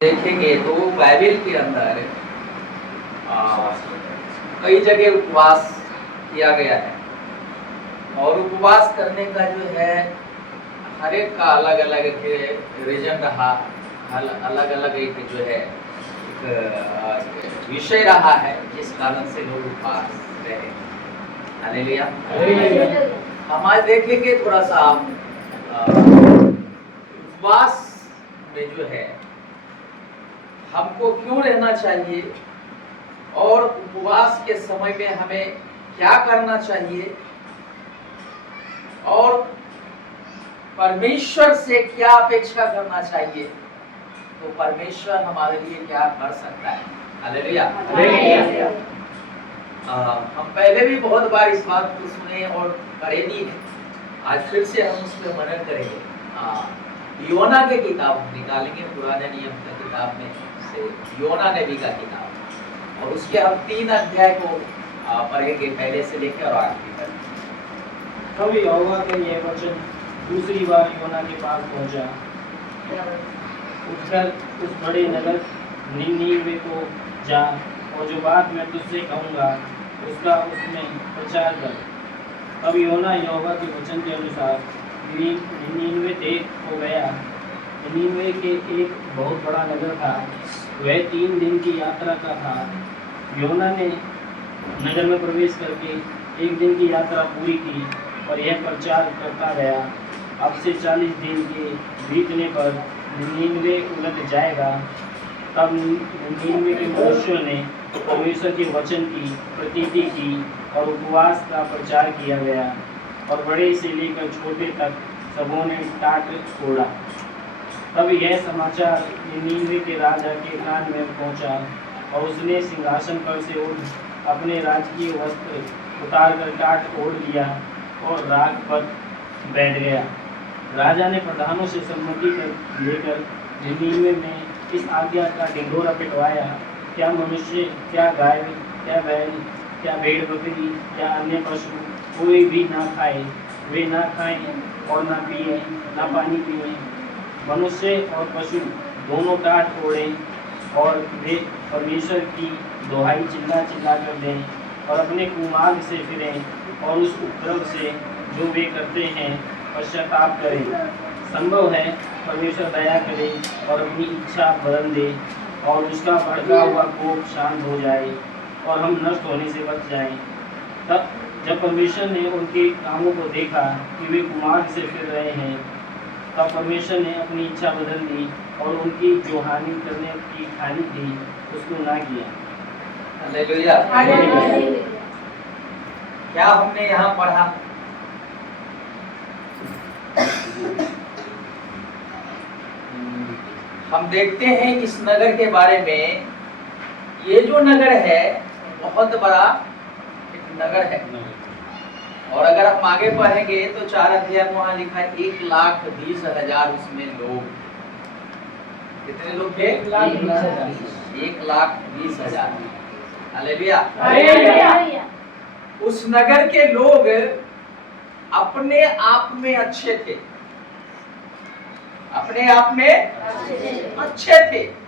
देखेंगे तो बाइबल के अंदर कई जगह उपवास किया गया है और उपवास करने का जो है हर एक का अलग अलग रीजन रहा, अलग अलग एक जो है एक विषय रहा है जिस कारण से लोग उपवास रहे। हालेलुया। हम आज देखेंगे थोड़ा सा उपवास में जो है हमको क्यों रहना चाहिए और उपवास के समय में हमें क्या करना चाहिए और परमेश्वर से क्या अपेक्षा करना चाहिए, तो परमेश्वर हमारे लिए क्या कर सकता है। हालेलुया। हम पहले भी बहुत बार इस बात को सुने और करे भी है, आज फिर से हम उस पर मनन करेंगे। योना के किताब निकालेंगे, पुराने नियम की किताब में से योना नबी का किताब, और उसके हम 3 अध्याय को पढ़ेंगे, पहले से लेकर और आखिरी तक। तब यहोवा का यह वचन दूसरी बार योना के पास पहुंचा, उठकर उस बड़े नगर निनीवे को जा और जो बात मैं तुझसे कहूँगा उसका उसमें प्रचार कर। तब योना यहोवा के वचन के अनुसार निनीवे हो गया। निनीवे के एक बहुत बड़ा नगर था, वह 3 दिन की यात्रा का था। योना ने नगर में प्रवेश करके 1 दिन की यात्रा पूरी की और यह प्रचार करता गया, अब से 40 दिन के बीतने पर निनीवे उलट जाएगा। तब निनीवे के मनुष्यों ने परमेश्वर के वचन की प्रतीति की और उपवास का प्रचार किया गया, और बड़े से लेकर छोटे तक सबों ने टाट छोड़ा। तब यह समाचार निनीवे के राजा के कान में पहुंचा, और उसने सिंहासन पर से उठ अपने राजकीय वस्त्र उतार कर टाट ओढ़ लिया और राख पर बैठ गया। राजा ने प्रधानों से सम्मति कर लेकर निनीवे में इस आज्ञा का ढिंढोरा पिटवाया, क्या मनुष्य, क्या गाय, क्या बैल, क्या भेड़ बकरी, क्या अन्य पशु कोई भी ना खाए, वे ना खाएं और ना पिए, ना पानी पिए। मनुष्य और पशु दोनों टाट ओढ़ें और वे परमेश्वर की दोहाई चिल्ला चिल्ला कर दें और अपने कुमार्ग से फिरें और उस उपद्रव से जो वे करते हैं पश्चाताप करें। संभव है परमेश्वर दया करे और अपनी इच्छा बदल दे और उसका भड़का हुआ कोप शांत हो जाए और हम नष्ट होने से बच जाएं। तब जब परमेश्वर ने उनके कामों को देखा कि वे कुमार्ग से फिर रहे हैं, तब परमेश्वर ने अपनी इच्छा बदल दी और उनकी जो हानि करने की ठानी थी उसको ना किया। हालेलुया। क्या हमने यहाँ पढ़ा? हम देखते हैं इस नगर के बारे में, ये जो नगर है बहुत बड़ा एक नगर है, और अगर हम आगे पढ़ेंगे तो 4 अध्याय में वहां लिखा है 1,20,000 उसमें लोग। कितने लोग थे? 1,20,000। हालेलुया। उस नगर के लोग अपने आप में अच्छे थे, अपने आप में अच्छे थे।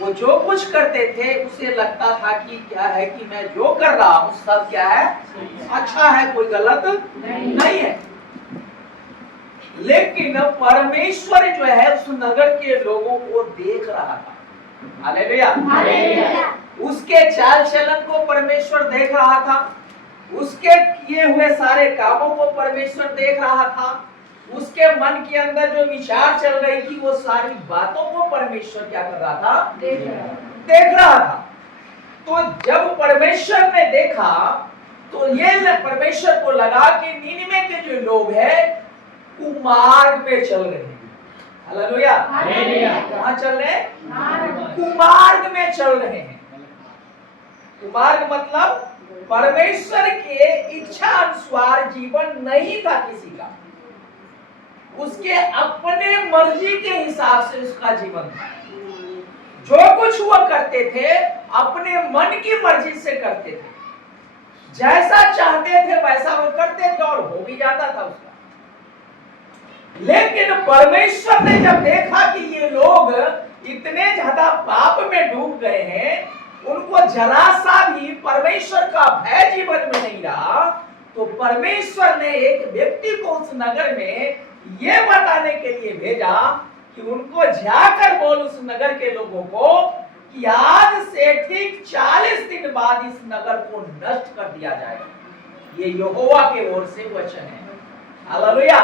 वो जो कुछ करते थे उसे लगता था कि क्या है कि मैं जो कर रहा हूं सब क्या है, अच्छा है, कोई गलत नहीं है। लेकिन परमेश्वर जो है उस नगर के लोगों को देख रहा था। हालेलुया। उसके चाल चलन को परमेश्वर देख रहा था, उसके किए हुए सारे कामों को परमेश्वर देख रहा था, उसके मन के अंदर जो विचार चल रही थी वो सारी बातों को परमेश्वर क्या कर रहा था? देख रहा था। तो जब परमेश्वर ने देखा तो ये परमेश्वर को लगा कि निनीवे के जो लोग हैं कुमार्ग में चल रहे हैं। हालेलुया। कहाँ चल रहे हैं? कुमार्ग में चल रहे हैं। कुमार्ग मतलब परमेश्वर के इच्छा अनुसार जीवन नहीं था किसी का, उसके अपने मर्जी के हिसाब से उसका जीवन था। जो कुछ वो करते थे अपने मन की मर्जी से करते थे, जैसा चाहते थे वैसा वो करते थे और हो भी जाता था उसका। लेकिन परमेश्वर ने जब देखा कि ये लोग इतने ज्यादा पाप में डूब गए हैं, उनको जरा सा भी परमेश्वर का भय जीवन में नहीं रहा, तो परमेश्वर ने एक व्यक्ति को उस नगर में यह बताने के लिए भेजा कि उनको जाकर बोल उस नगर के लोगों को कि आज से ठीक 40 दिन बाद इस नगर को नष्ट कर दिया जाएगा। ये यहोवा के ओर से वचन है। हालेलुया।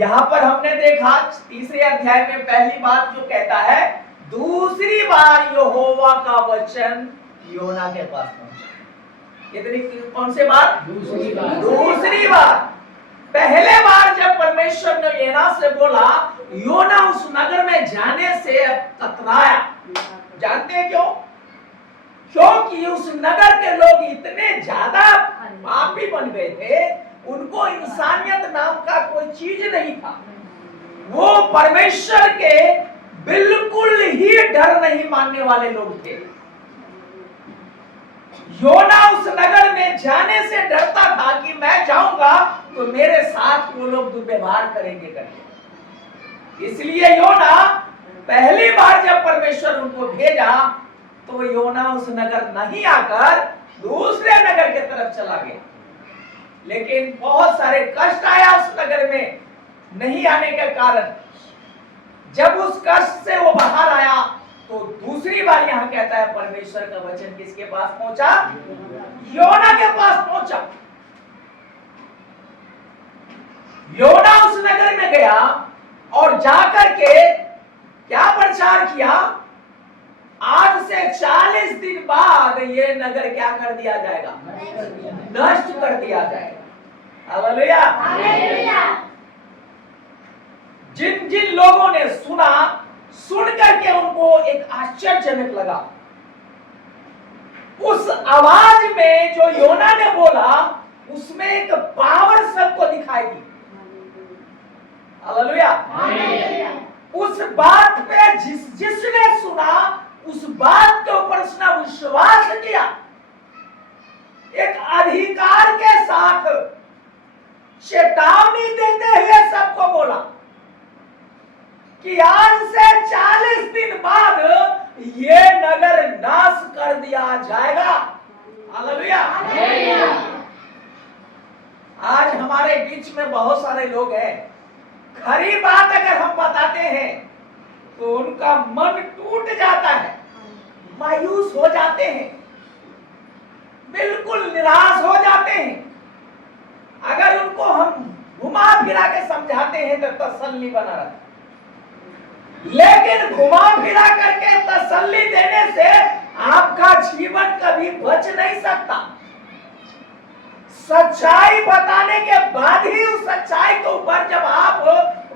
यहां पर हमने देखा तीसरे अध्याय में पहली बात जो कहता है, दूसरी बार यहोवा का वचन योना के पास पहुंचा। कितनी कौन से बार? दूसरी बार। पहले बार जब परमेश्वर ने योना से बोला, योना उस नगर में जाने से कतराया। जानते हैं क्यों? क्योंकि उस नगर के लोग इतने ज्यादा पापी बन गए थे, उनको इंसानियत नाम का कोई चीज नहीं था। वो परमेश्वर के बिल्कुल ही डर नहीं मानने वाले लोग थे। योना उस नगर में जाने से डरता था कि मैं जाऊंगा तो मेरे साथ वो लोग दुर्व्यवहार करेंगे करके। इसलिए योना पहली बार जब परमेश्वर उनको भेजा तो योना उस नगर नहीं आकर दूसरे नगर की तरफ चला गया। लेकिन बहुत सारे कष्ट आया उस नगर में नहीं आने के कारण। जब उस कष्ट से वो बाहर आया तो दूसरी बार यहां कहता है परमेश्वर का वचन किसके पास पहुंचा? योना के पास पहुंचा। योना उस नगर में गया और जाकर के क्या प्रचार किया? आज से 40 दिन बाद ये नगर क्या कर दिया जाएगा? नष्ट कर दिया जाएगा। हालेलुया। जिन जिन लोगों ने सुना, सुन करके उनको एक आश्चर्यजनक लगा। उस आवाज में जो योना ने बोला, उसमें एक पावर सबको दिखाई दी। हालेलुया। उस बात पे जिसने सुना, उस बात के ऊपर उसने विश्वास किया। एक अधिकार के साथ चेतावनी देते हुए सबको बोला कि आज से 40 दिन बाद ये नगर नाश कर दिया जाएगा। हालेलुया। आज हमारे बीच में बहुत सारे लोग हैं, खरी बात अगर हम बताते हैं तो उनका मन टूट जाता है, मायूस हो जाते हैं, बिल्कुल निराश हो जाते हैं। अगर उनको हम घुमा फिरा के समझाते हैं तो तसल्ली बना रहता है, लेकिन घुमा फिरा करके तसल्ली देने से आपका जीवन कभी बच नहीं सकता। सच्चाई बताने के बाद ही उस सच्चाई के ऊपर जब आप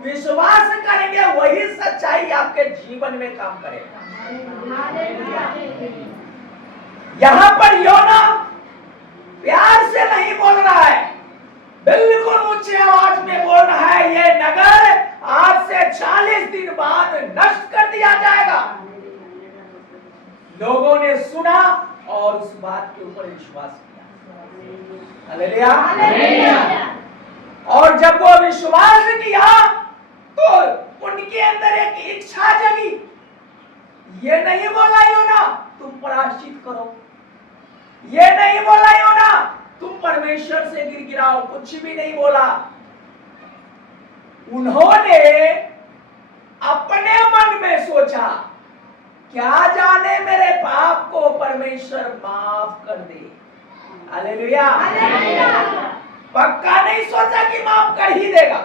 विश्वास करेंगे, वही सच्चाई आपके जीवन में काम करेगा। यहां पर योना प्यार से नहीं बोल रहा है, बिल्कुल ऊंची आवाज में बोल रहा है, ये नगर आज से 40 दिन बाद नष्ट कर दिया जाएगा। लोगों ने सुना और उस बात के ऊपर विश्वास किया। हालेलुया। और जब वो विश्वास किया तो उनके अंदर एक इच्छा जगी। ये नहीं बोला योना तुम प्रायश्चित करो, ये नहीं बोला योना तुम परमेश्वर से गिड़गिड़ाओ, कुछ भी नहीं बोला। उन्होंने अपने मन में सोचा, क्या जाने मेरे पाप को परमेश्वर माफ कर दे। हालेलुया। पक्का नहीं सोचा कि माफ कर ही देगा।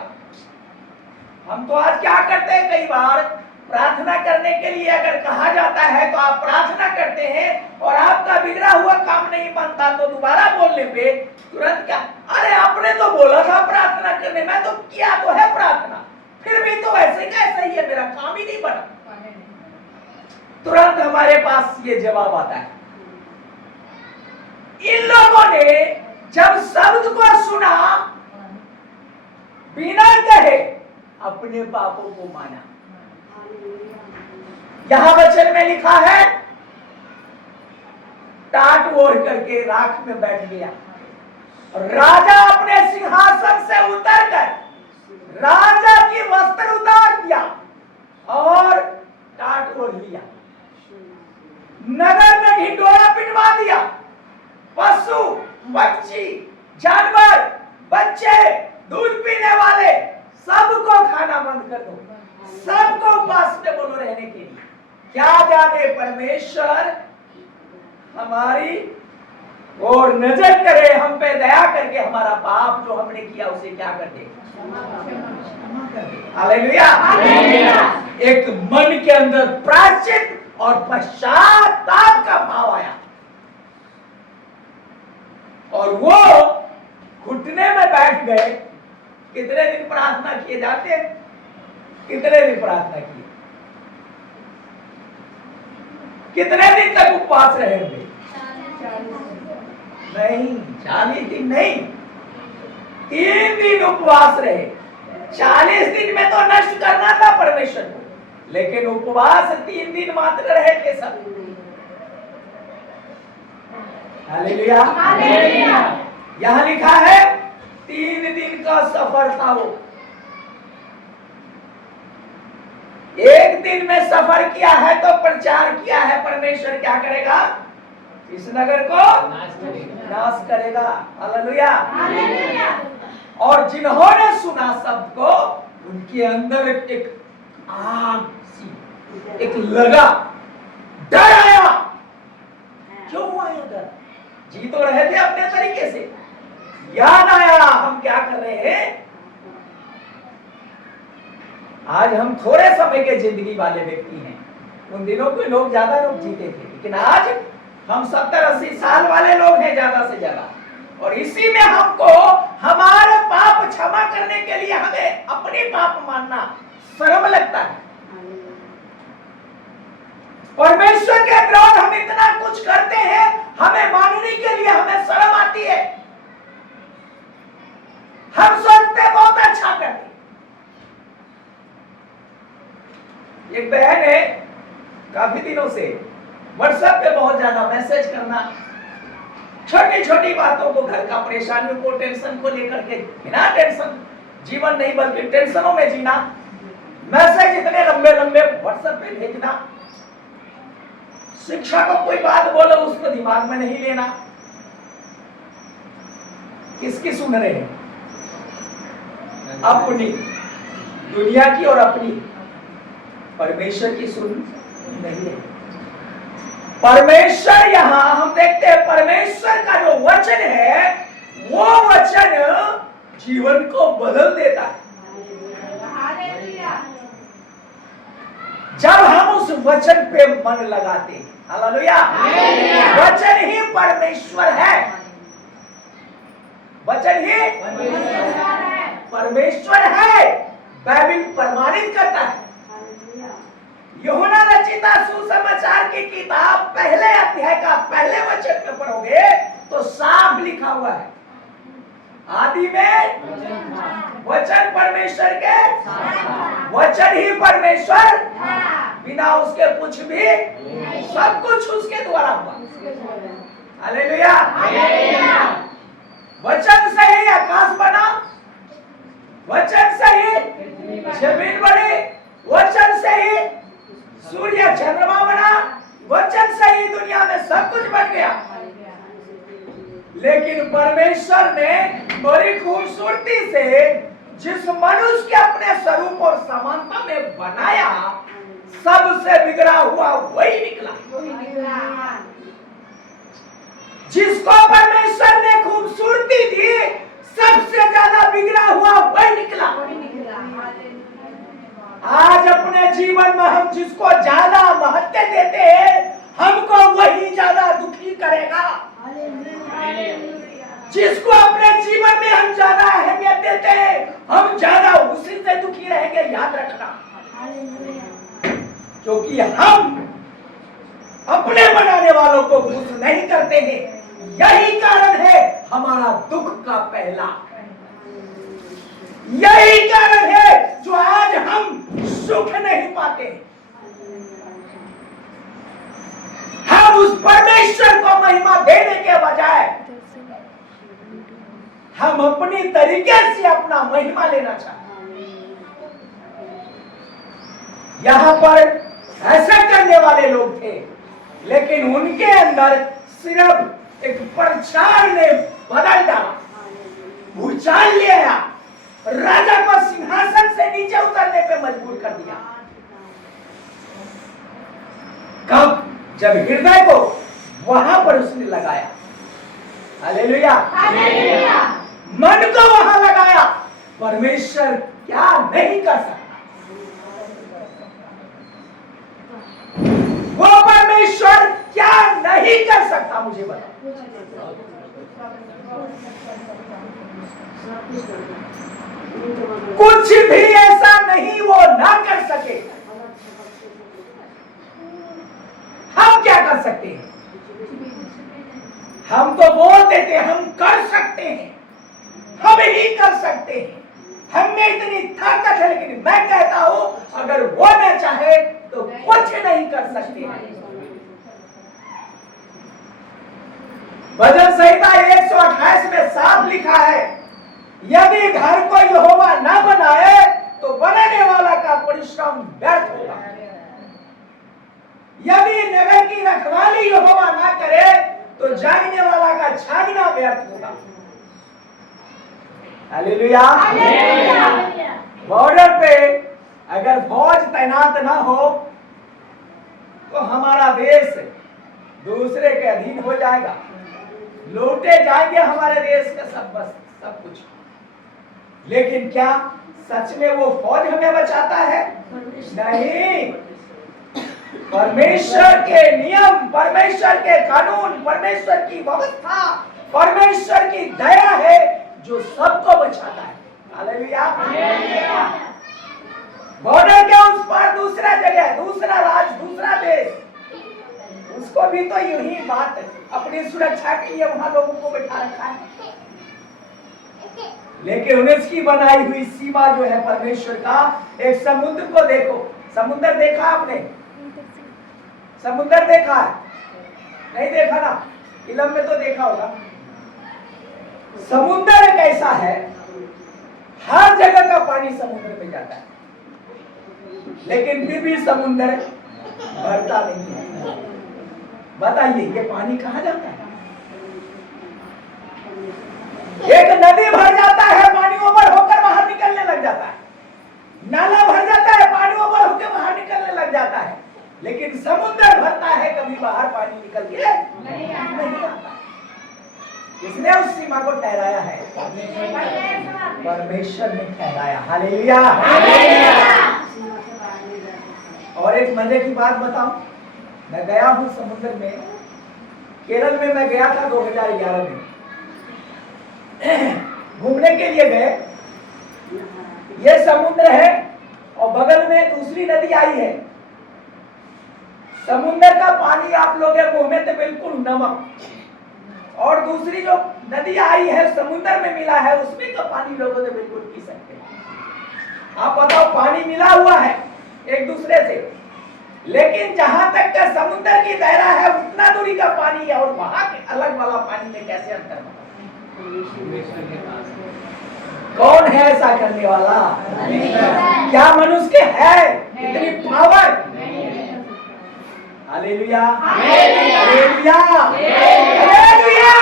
हम तो आज क्या करते हैं, कई बार प्रार्थना करने के लिए अगर कहा जाता है तो आप प्रार्थना करते हैं और आपका बिगड़ा हुआ काम नहीं बनता तो दोबारा बोलने पे तुरंत क्या, अरे आपने तो बोला था प्रार्थना करने, मैं तो किया तो है प्रार्थना, फिर भी तो ऐसे कैसे ही है, मेरा काम ही नहीं बना। तुरंत हमारे पास ये जवाब आता है। इन लोगों ने जब शब्द को सुना, बिना कहे अपने पापों को माना। यहां वचन में लिखा है, टाट ओढ़ करके राख में बैठ गया। राजा अपने सिंहासन से उतरकर राजा की वस्त्र उतार दिया और टाट ओढ़ लिया, नगर में ढिंढोरा पिटवा दिया, पशु पक्षी जानवर बच्चे दूध पीने वाले सबको खाना बंद कर दो, सबको उपवास में बोलो रहने के लिए। क्या जाने परमेश्वर हमारी और नजर करे, हम पे दया करके हमारा पाप जो हमने किया उसे क्या कर दे, क्षमा कर दे। हालेलुया। एक मन के अंदर प्रायश्चित और पश्चाताप का भाव आया और वो घुटने में बैठ गए। कितने दिन प्रार्थना किए जाते हैं? कितने दिन प्रार्थना किए? कितने दिन तक उपवास रहेंगे? नहीं, 40 दिन नहीं, 3 दिन उपवास रहे। 40 दिन में तो नष्ट करना था परमेश्वर को, लेकिन उपवास 3 दिन मात्र रहे थे सब। हालेलुया। यहां लिखा है 3 दिन का सफर था वो। 1 दिन में सफर किया है तो प्रचार किया है, परमेश्वर क्या करेगा? इस नगर को नाश करेगा। हालेलुया। और जिन्होंने सुना शब्द को, उनके अंदर एक आग सी, एक लगा, डर आया। क्यों आया डर? जी तो रहे थे अपने तरीके से, याद आया हम क्या कर रहे हैं। आज हम थोड़े समय के जिंदगी वाले व्यक्ति हैं, उन दिनों के लोग ज्यादा लोग जीते थे, लेकिन आज हम 70-80 साल वाले लोग हैं ज्यादा से ज्यादा, और इसी में हमको हमारे पाप क्षमा करने के लिए हमें अपने पाप मानना शर्म लगता है। परमेश्वर के विरोध हम इतना कुछ करते हैं, हमें मानने के लिए हमें शर्म आती है। हम सोचते बहुत अच्छा करते। एक बहन है, काफी दिनों से व्हाट्सएप पे बहुत ज्यादा मैसेज करना, छोटी छोटी बातों को, घर का परेशानियों को, टेंशन को लेकर के, बिना टेंशन जीवन नहीं बल्कि टेंशनों में जीना, मैसेज इतने लंबे लंबे व्हाट्सएप पे भेजना, शिक्षा को कोई बात बोलो उसको दिमाग में नहीं लेना। किसकी सुन रहे हैं? अपनी, दुनिया की और अपनी, परमेश्वर की सुन नहीं है। परमेश्वर, यहां हम देखते हैं परमेश्वर का जो वचन है, वो वचन जीवन को बदल देता है। जब हम उस वचन पे मन लगाते हैं। हालेलुया। वचन ही परमेश्वर है, वचन ही परमेश्वर है। बाइबल प्रमाणित करता है। यूहन्ना रचिता सुसमाचार की किताब पहले अध्याय का पहले वचन में पढ़ोगे तो साफ लिखा हुआ है, आदि में वचन परमेश्वर के, वचन ही परमेश्वर, बिना उसके कुछ भी, सब कुछ उसके द्वारा हुआ। हालेलुया। वचन से ही आकाश बना, वचन से ही जमीन बनी, वचन से ही सूर्य चंद्रमा बना, वचन से ही दुनिया में सब कुछ बन गया। लेकिन परमेश्वर ने बड़ी खूबसूरती से जिस मनुष्य के अपने स्वरूप और समानता में बनाया, सबसे बिगड़ा हुआ वही निकला। जिसको परमेश्वर ने खूबसूरती दी, सबसे ज्यादा बिगड़ा हुआ वही निकला। आज अपने जीवन में हम जिसको ज्यादा महत्व देते हैं, हमको वही ज्यादा दुखी करेगा। जिसको अपने जीवन में हम ज्यादा अहमियत देते हैं, हम ज्यादा उसी से दुखी रहेंगे, याद रखना। क्योंकि हम अपने बनाने वालों को खुश नहीं करते हैं। यही कारण है हमारा दुख का पहला, यही कारण है जो आज हम सुख नहीं पाते। हम उस परमेश्वर को महिमा देने के बजाय हम अपनी तरीके से अपना महिमा लेना चाहते हैं। यहाँ पर ऐसा करने वाले लोग थे, लेकिन उनके अंदर सिर्फ एक प्रचार ने बदल डाला, भूचाल ले आया, राजा को सिंहासन से नीचे उतरने पे मजबूर कर दिया। कब? जब हृदय को वहां पर उसने लगाया। हालेलुया, मन को वहां लगाया। परमेश्वर क्या नहीं कर सकता, वो परमेश्वर क्या नहीं कर सकता, मुझे बताओ। कुछ भी ऐसा नहीं वो ना कर सके। हम क्या कर सकते हैं? हम तो बोल देते हम कर सकते हैं, हम ही कर सकते हैं, हम में इतनी ताकत है, लेकिन मैं कहता हूं अगर वो न चाहे तो कुछ नहीं कर सकते। भजन संहिता 128 में साफ लिखा है, यदि घर को यहोवा ना बनाए तो बनाने वाला का परिश्रम व्यर्थ होगा। यदि नगर की रखवाली यहोवा ना करे तो जागने वाला का जागना व्यर्थ होगा। हालेलुया। बॉर्डर पे अगर फौज तैनात ना हो तो हमारा देश दूसरे के अधीन हो जाएगा, लूटे जाएंगे हमारे देश का सब कुछ। लेकिन क्या सच में वो फौज हमें बचाता है? नहीं। परमेश्वर के नियम, परमेश्वर के कानून, परमेश्वर की व्यवस्था, परमेश्वर की दया है जो सबको बचाता है। हालेलुया। बॉर्डर के उस पार दूसरा जगह, दूसरा राज्य, दूसरा देश, उसको भी तो यूं ही बात अपनी सुरक्षा के लिए वहां लोगों को बैठा रखा है। लेकिन उसकी बनाई हुई सीमा जो है परमेश्वर का, एक समुद्र को देखो। समुद्र देखा आपने? समुद्र देखा है? नहीं देखा ना? फिल्म में तो देखा होगा। समुद्र एक ऐसा है, हर जगह का पानी समुद्र में जाता है, लेकिन फिर भी समुद्र भरता नहीं है। बताइए ये पानी कहां जाता है? एक नदी भर जाता है, पानी ओवर होकर बाहर निकलने लग जाता है। नाला भर जाता है, पानी ओवर होकर बाहर निकलने लग जाता है। लेकिन समुद्र भरता है, कभी बाहर पानी निकल के नहीं आता। किसने उस सीमा को ठहराया है? परमेश्वर ने ठहराया। हालेलुया। और एक मजे की बात बताऊं, मैं गया हूं समुद्र में, केरल में मैं गया था 2011 में घूमने के लिए गए। ये समुद्र है और बगल में दूसरी नदी आई है। समुद्र का पानी आप लोग मुंह में तो बिल्कुल नमक, और दूसरी जो नदी आई है समुद्र में मिला है, उसमें का पानी लोगों ने बिल्कुल पी सकते हैं। आप बताओ, पानी मिला हुआ है एक दूसरे से, लेकिन जहां तक का समुद्र की दायरा है उतना दूरी का पानी है, और वहां के अलग वाला पानी में कैसे अंतर होगा? कौन है ऐसा करने वाला? क्या मनुष्य है इतनी पावर? Hallelujah, hallelujah, hallelujah.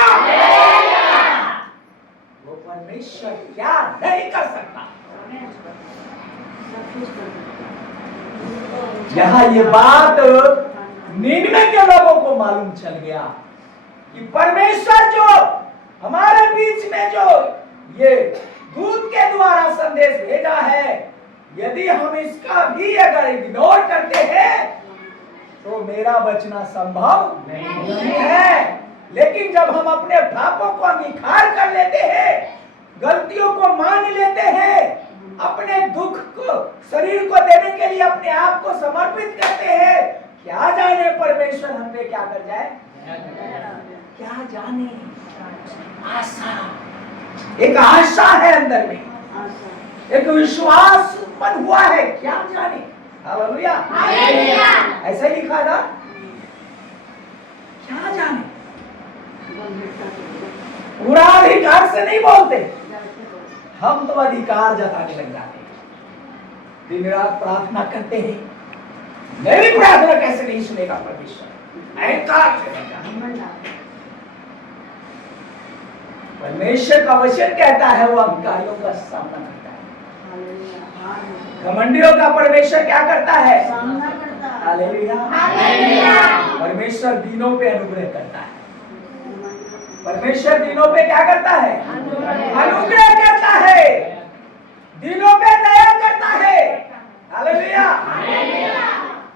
वो परमेश्वर क्या नहीं कर सकता? यहाँ ये बात निन्वे के लोगों को मालूम चल गया कि परमेश्वर जो हमारे बीच में जो ये दूत के द्वारा संदेश भेजा है, यदि हम इसका भी अगर इग्नोर करते हैं तो मेरा बचना संभव नहीं है। लेकिन जब हम अपने पापों को अंगीकार कर लेते हैं, गलतियों को मान लेते हैं, अपने दुख को शरीर को देने के लिए अपने आप को समर्पित करते हैं, क्या जाने परमेश्वर हम पे क्या कर जाए? क्या जाने? आशा, एक आशा है अंदर में, एक विश्वास उत्पन्न हुआ है, क्या जाने? हालेलुया, ऐसा लिखा ना, क्या जाने? पूरा अधिकार से नहीं बोलते, हम तो अधिकार जताने लग जाते हैं। दिन रात प्रार्थना करते हैं, मेरी प्रार्थना कैसे नहीं सुनेगा परमेश्वर? अहंकार से बचा। परमेश्वर का वचन कहता है वो अहंकारियों का सामना करता है। घमंडियों का परमेश्वर क्या करता है? हालेलुया। परमेश्वर दीनों पे अनुग्रह करता है। परमेश्वर दीनों पे क्या करता है? अनुग्रह करता है, दीनों पे दया करता है। हालेलुया।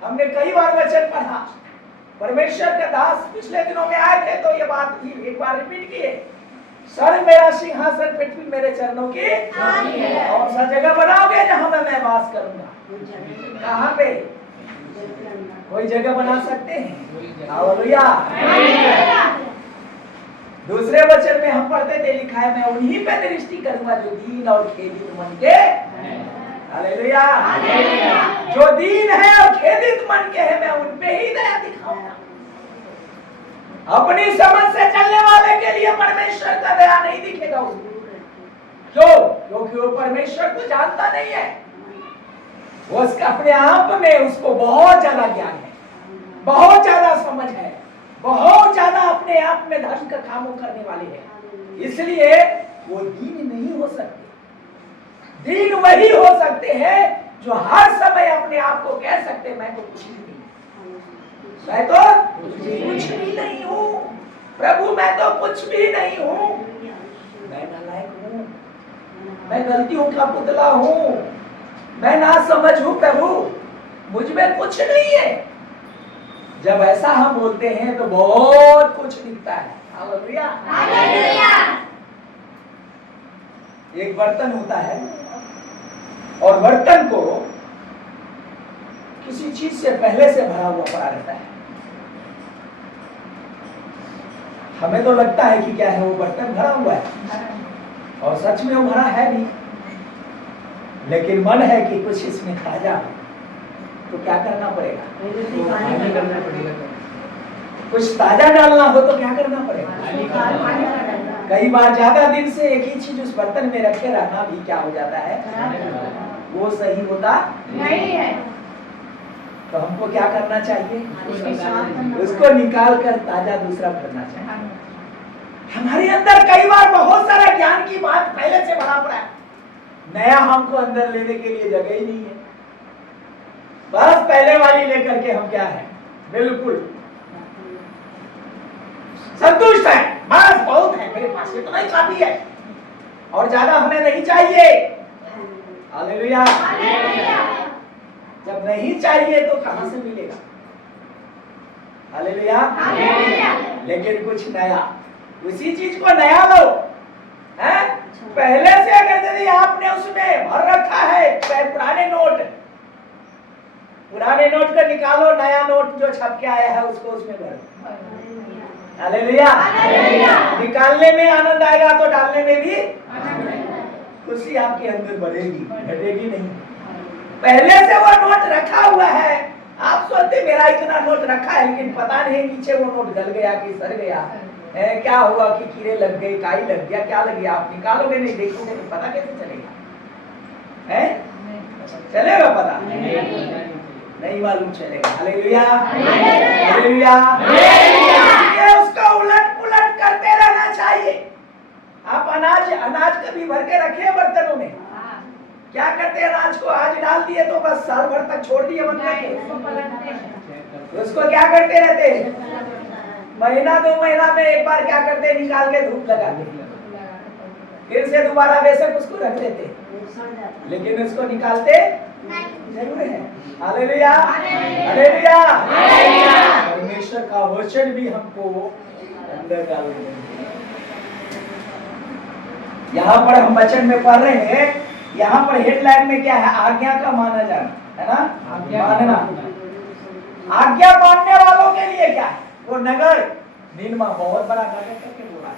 हमने कई बार वचन पढ़ा, परमेश्वर के दास पिछले दिनों में आए थे तो ये बात एक बार रिपीट किए, स्वर्ग मेरा सिंहासन, पृथ्वी मेरे चरणों की कौन सा जगह बनाओगे जहां मैं वास करूंगा? कहां पे? कोई जगह बना सकते हैं? हालेलुया। दूसरे वचन में हम पढ़ते थे, लिखा है मैं उन्हीं पे दृष्टि करूंगा जो दीन और खेदित मन के। हालेलुया। जो दीन है और खेदित मन के हैं, मैं उन पे ही दया दिखाऊंगा। अपनी समझ से चलने वाले के लिए परमेश्वर का दया नहीं दिखेगा उसको। क्यों? क्योंकि वो परमेश्वर को जानता नहीं है। वो उसका अपने आप में उसको बहुत ज्यादा ज्ञान है, बहुत ज्यादा समझ है, बहुत ज्यादा अपने आप में धर्म का कामों करने वाले हैं। इसलिए वो दीन नहीं हो सकते। दीन वही हो सकते हैं जो हर समय अपने आप को कह सकते मैं तो कुछ नहीं, मैं तो कुछ भी नहीं हूँ प्रभु, मैं तो कुछ भी नहीं हूँ, मैं नालायक हूँ, मैं गलतियों का पुतला हूँ, मैं ना समझ हूँ प्रभु, मुझ में कुछ नहीं है। जब ऐसा हम बोलते हैं तो बहुत कुछ दिखता है। हालेलुया। एक बर्तन होता है और बर्तन को किसी चीज से पहले से भरा हुआ पड़ा रहता है। हमें तो लगता है कि क्या है, वो बर्तन भरा हुआ है और सच में वो भरा है भी, लेकिन मन है कि कुछ इसमें ताजा हो तो क्या करना पड़ेगा? कुछ ताजा डालना हो तो क्या करना पड़ेगा? कई बार ज्यादा दिन से एक ही चीज उस बर्तन में रखे रहना भी क्या हो जाता है, वो सही होता नहीं है। तो हमको क्या करना चाहिए? उसको निकाल कर ताजा दूसरा भरना चाहिए। हमारे अंदर कई बार बहुत सारा ज्ञान की बात पहले से भरा पड़ा है, नया हमको अंदर लेने के लिए जगह ही नहीं है। बस पहले वाली लेकर के हम क्या है, बिल्कुल संतुष्ट है, बस बहुत है मेरे पास, इतना ही काफी है और ज्यादा हमें नहीं चाहिए। हालेलुया। जब नहीं चाहिए तो कहां से मिलेगा? हालेलुया। लेकिन कुछ नया, उसी चीज को नया लो। है पहले से अगर यदि आपने उसमें भर रखा है पुराने नोट को निकालो, नया नोट जो छप के आया है उसको उसमें भरो। हालेलुया। निकालने में आनंद आएगा तो डालने में भी खुशी आपके अंदर बढ़ेगी, घटेगी नहीं। पहले से वो नोट रखा हुआ है, आप सोचते मेरा इतना नोट रखा है, लेकिन पता नहीं नीचे वो नोट गल गया कि सड़ गया है, क्या हुआ कि कीड़े लग गए, काई लग गया, क्या लग गया। आप निकालोगे नहीं, देखोगे तो पता कैसे चलेगा? है चलेगा? पता नहीं मालूम चलेगा। हालेलुया। हालेलुया। ये उसका उलट पुलट करते रहना चाहिए। आप अनाज कभी भर के रखे बर्तनों में, क्या करते हैं? अनाज को आज डाल दिए तो बस साल भर तक छोड़ दिए बंद करके, उसको क्या करते रहते हैं? महीना 2 महीना में एक बार क्या करते हैं? निकाल के धूप लगा देते, फिर से दोबारा बेशक उसको रख देते, लेकिन उसको निकालते जरूर है। हालेलुया। हालेलुया। परमेश्वर का वचन भी हमको अंदर डालना। यहाँ पर हम वचन में पढ़ रहे हैं, यहाँ पर हेडलाइन में क्या है? आज्ञा का माना जाना, है ना? मानना। आज्ञा मानने वालों के लिए क्या है? वो नगर निनमा बहुत बड़ा नगर करके बोला।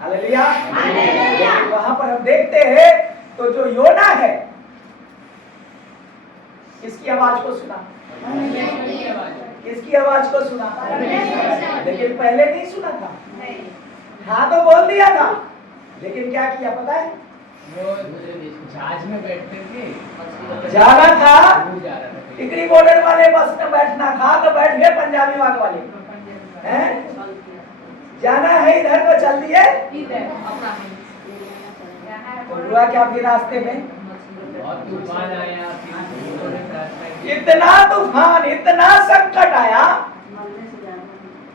हालेलुया। लेकिन वहां पर हम देखते हैं तो जो योना है, किसकी आवाज को सुना? किसकी आवाज को सुना? लेकिन पहले नहीं सुना था। हाँ तो बोल दिया था, लेकिन क्या किया पता है? वो जहाज में बैठते थे, जाना था वो जा रहा था। टिकरी बॉर्डर वाले बस में बैठना था तो बैठ गए पंजाबी बाग वाले हैं। जाना है इधर तो चल दिए। तो हुआ क्या फिर रास्ते में? बहुत तूफान आया, फिर उन्होंने रास्ता किया। इतना तूफान, इतना संकट आया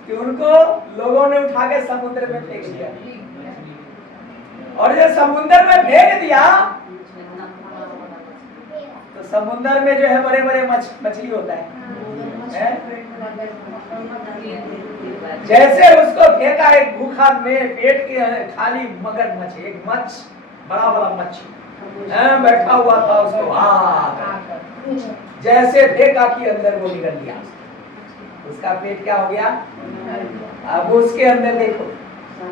कि उनको लोगों ने उठा के समुद्र में फेंक दिया। और जब समुद्र में फेंक दिया तो समुद्र में जो है बड़े बड़े मछली होता है? जैसे उसको फेंका एक भूखा में पेट के खाली मगरमच्छ, एक मच्छ बड़ा बड़ा मच्छी बैठा हुआ था, उसको जैसे फेंका कि अंदर वो निकल गया। उसका पेट क्या हो गया? अब उसके अंदर देखो,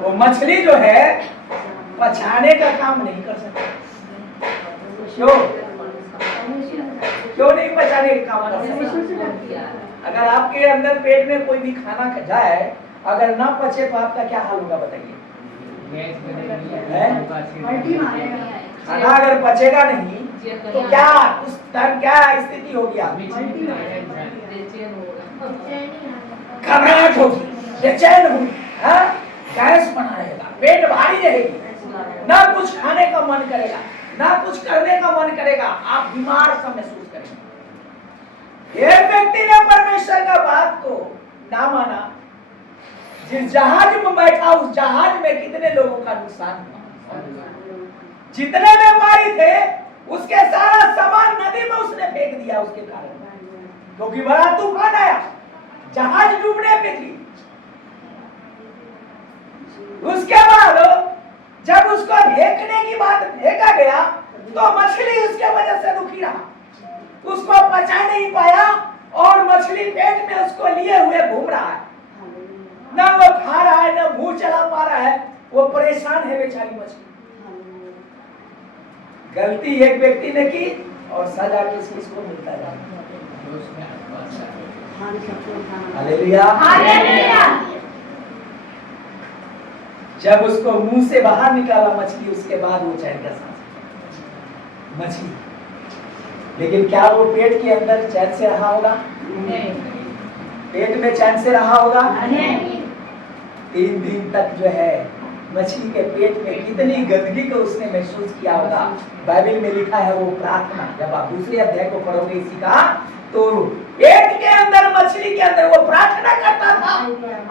वो मछली जो है पचाने का काम नहीं कर सकती। क्यों? क्यों नहीं पचाने का काम कर सकती? अगर आपके अंदर पेट में कोई भी खाना जाए, अगर ना पचे तो आपका क्या हाल होगा बताइए? खाना अगर पचेगा नहीं तो क्या उस टाइम क्या स्थिति होगी? घबराहट होगी, बेचैन होगी, गैस बना रहेगा, पेट भारी रहेगी, ना कुछ खाने का मन करेगा, ना कुछ करने का मन करेगा, आप बीमार सा महसूस करेंगे। एक व्यक्ति ने परमेश्वर का बात को ना माना। जिस जहाज में बैठा उस जहाज में कितने लोगों का नुकसान हुआ। जितने व्यापारी थे उसके सारा सामान नदी में उसने फेंक दिया उसके कारण, क्योंकि बड़ा तूफान आया, जहाज डूबने पे थी। उसके बाद जब उसको फेंकने की बात फेंका गया तो मछली उसके वजह से दुखी रहा, उसको पचा नहीं पाया और मछली पेट में उसको लिए हुए घूम रहा है, ना वो खा रहा है ना मुंह चला पा रहा है, वो परेशान है बेचारी मछली। गलती एक व्यक्ति ने की और सजा किसको मिलता है? Hallelujah, hallelujah. जब उसको मुंह से बाहर निकाला मछली, उसके बाद वो चैन का सांस मछली। लेकिन क्या वो पेट के अंदर चैन से रहा होगा? नहीं। पेट में चैन से रहा होगा? नहीं। 3 दिन तक जो है मछली के पेट में कितनी गंदगी को उसने महसूस किया होगा। बाइबल में लिखा है वो प्रार्थना, जब आप दूसरे अध्याय को पढ़ोगे इसी का, तो पेट के अंदर मछली के अंदर वो प्रार्थना करता था,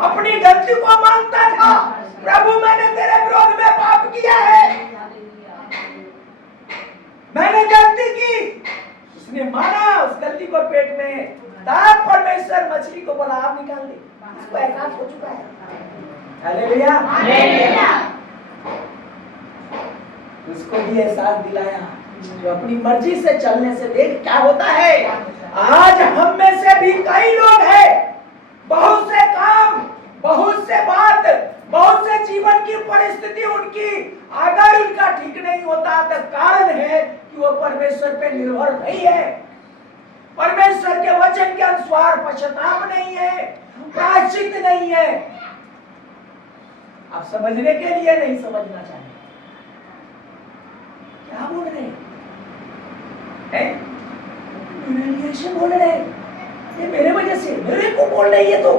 अपनी गलती को मानता था, प्रभु मैंने तेरे विरोध में पाप किया है, मैंने गलती की। उसने माना उस गलती को पेट में, तब परमेश्वर मछली को बोला आप निकाल दे, इसको एहसास हो चुका है। Hallelujah, hallelujah. उसको भी एहसास दिलाया जो अपनी मर्जी से चलने से देख क्या होता है। आज हम में से भी कई लोग हैं, बहुत से काम, बहुत से बात, बहुत से जीवन की परिस्थिति उनकी अगर उनका ठीक नहीं होता तो कारण है कि वो परमेश्वर पे निर्भर नहीं है, परमेश्वर के वचन के अनुसार पश्चाताप नहीं है, प्रायश्चित नहीं है। आप समझने के लिए नहीं समझना चाहिए। क्या बोल रहे हैं? मेरे लिए ऐसे बोल रहे हैं, ये मेरे वजह से, मेरे को बोल रही है तो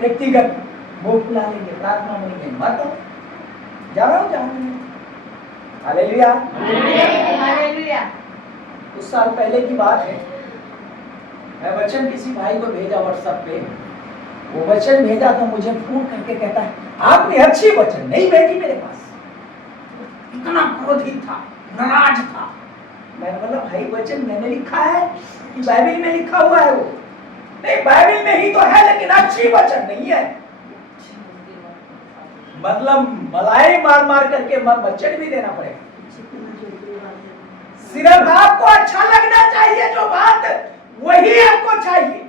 व्यक्तिगत मुंह फुला लेंगे, प्रार्थना में नहीं, मत जा रहा हूं, जा रहा हूं। Hallelujah, hallelujah. कुछ साल पहले की बात है, मैं वचन किसी भाई को भेजा व्हाट्सएप पे, वो वचन भेजा तो मुझे फोन करके कहता है आपने अच्छी वचन नहीं भेजी मेरे पास। इतना क्रोधित था, नाराज था। मैंने बोला भाई वचन मैंने लिखा है कि बाइबल में लिखा हुआ है? वो नहीं, बाइबल में ही तो है लेकिन अच्छी वचन नहीं है। मतलब मलाई मार मार करके वचन भी देना पड़ेगा। सिर्फ आपको अच्छा लगना चाहिए जो बात, वही आपको चाहिए।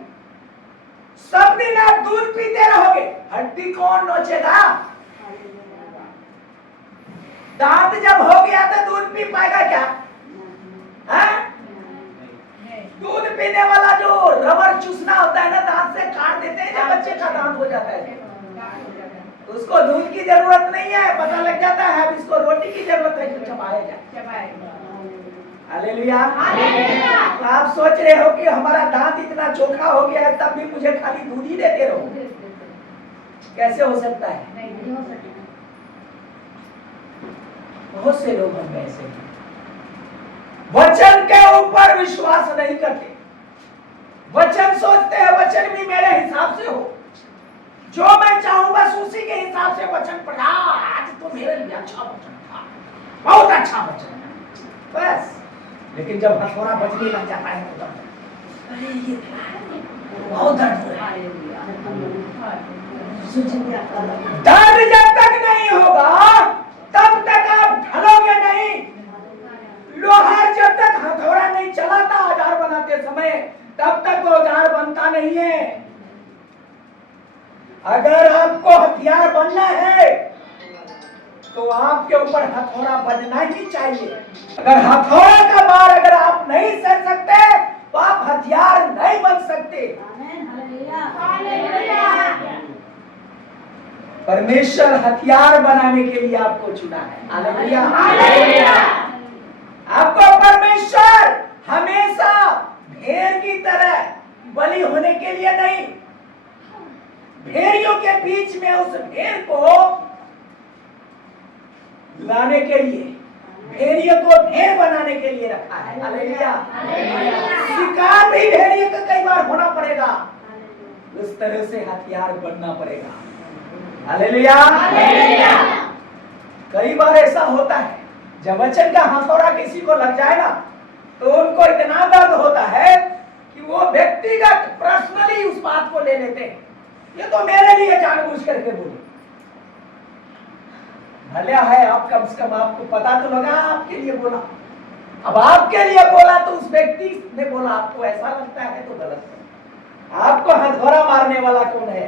सब दिन आप दूध पीते रहोगे, हड्डी कौन नोचेगा? दांत जब हो गया तो दूध पी पाएगा क्या? दूध पीने वाला जो रबर चूसना होता है ना, दांत से काट देते हैं, जब बच्चे का दांत हो जाता है उसको दूध की जरूरत नहीं है, पता लग जाता है अब इसको रोटी की जरूरत है तो चबाया जाए। हालेलुया। तो आप सोच रहे हो कि हमारा दांत इतना चोखा हो गया है तब भी मुझे खाली दूध ही देते रहो, कैसे हो सकता है? बहुत से लोग हम ऐसे हैं, वचन के ऊपर विश्वास नहीं करते। वचन सोचते हैं वचन भी मेरे हिसाब से हो, जो मैं चाहूं बस उसी के हिसाब से वचन पढ़ा। आज तो मेरे लिए अच्छा वचन था, बहुत अच्छा वचन है बस। लेकिन जब हथौड़ा बजने लग जाता है तो अरे ये बहुत दर्द हो रहा है। दर्द जब तक नहीं होगा तब तक आप ढलोगे नहीं। लोहार जब तक हथौड़ा नहीं चलाता औजार बनाते समय तब तक औजार बनता नहीं है। अगर आपको हथियार बनना है तो आपके ऊपर हथौड़ा बजना ही चाहिए। अगर हथौड़ा का वार अगर आप नहीं सह सकते तो आप हथियार नहीं बन सकते। परमेश्वर हथियार बनाने के लिए आपको चुना है। हालेलुया। आपको परमेश्वर हमेशा भेड़ की तरह बलि होने के लिए नहीं, भेड़ियों के बीच में उस भेड़ को लाने के लिए, भेड़ियों को भेड़ बनाने के लिए रखा है। हालेलुया। शिकार भी भेड़िए का कई बार होना पड़ेगा, उस तरह से हथियार बनना पड़ेगा। हालेलुया। कई बार ऐसा होता है जब वचन का हथौड़ा किसी को लग जाए ना तो उनको इतना दर्द होता है कि वो व्यक्तिगत पर्सनली उस बात को ले लेते हैं, ये तो मेरे लिए जानबूझ करके बोले। भला है आप कम से कम आपको पता तो लगा आपके लिए बोला, अब आपके लिए बोला तो उस व्यक्ति ने बोला आपको ऐसा लगता है तो गलत है। आपको हथौड़ा मारने वाला कौन है?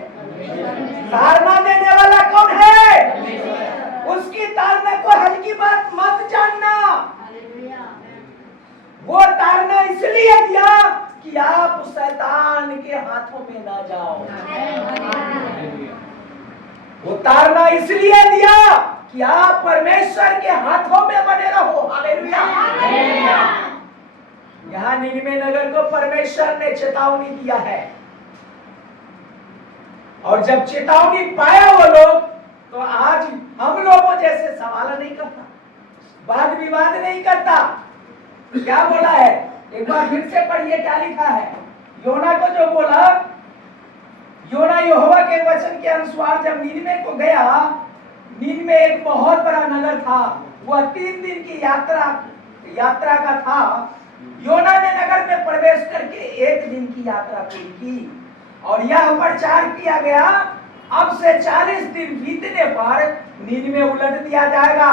ताड़ना देने वाला कौन है? उसकी ताड़ना को हल्की बात मत जानना। वो ताड़ना इसलिए दिया कि आप शैतान के हाथों में ना जाओ। वो ताड़ना इसलिए दिया कि आप परमेश्वर के हाथों में बने रहो। हालेलुया। यहाँ निनवे नगर को परमेश्वर ने चेतावनी दिया है, और जब चेतावनी पाया वो लोग तो आज हम लोगों जैसे सवाल नहीं करता, वाद विवाद नहीं करता। क्या बोला है? एक बार फिर से पढ़िए क्या लिखा है। योना को जो बोला, योना यहोवा के वचन के अनुसार जब निनवे को गया, निनवे एक बहुत बड़ा नगर था, वह 3 दिन की यात्रा का था। योना ने नगर में प्रवेश करके 1 दिन की यात्रा पूरी की और यह प्रचार किया गया, अब से 40 दिन बीतने पर निनवे उलट दिया जाएगा।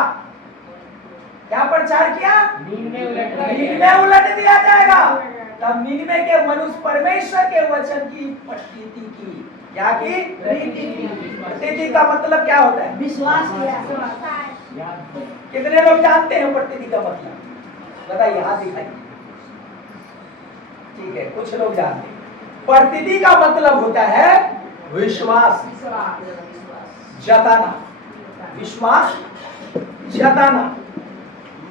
क्या प्रचार किया? निनवे उलट दिया जाएगा। तब निनवे के मनुष्य परमेश्वर के वचन की प्रतीति की। क्या की? प्रतीति का मतलब क्या होता है? विश्वास किया। कितने लोग जानते हैं प्रतीति का मतलब? बताइए, हाथ दिखाइए। ठीक है, कुछ लोग जानते हैं। प्रतीति का मतलब होता है विश्वास जताना, विश्वास जताना,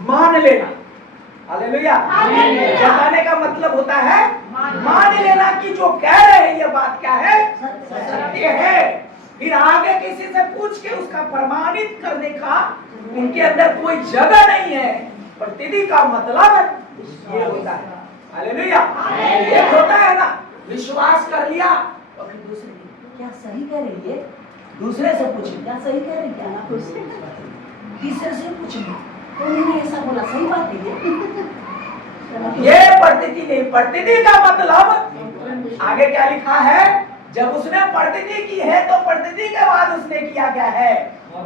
मान लेना। हालेलुया। जताने का मतलब होता है मान लेना कि जो कह रहे हैं ये बात क्या है? सत्य है। फिर आगे किसी से पूछ के उसका प्रमाणित करने का उनके अंदर कोई जगह नहीं है। प्रतीति का मतलब ये होता है। हालेलुया। ये होता है ना, विश्वास कर लिया और फिर दूसरे क्या सही कह रही है? दूसरे से पूछे, क्या सही कह रही है? तीसरे से पूछेंगे तो उन्होंने ऐसा बोला, सही बात है ये प्रतीति नहीं। प्रतीति का मतलब आगे क्या लिखा है? जब उसने प्रतीति की है तो प्रतीति के बाद उसने किया क्या है?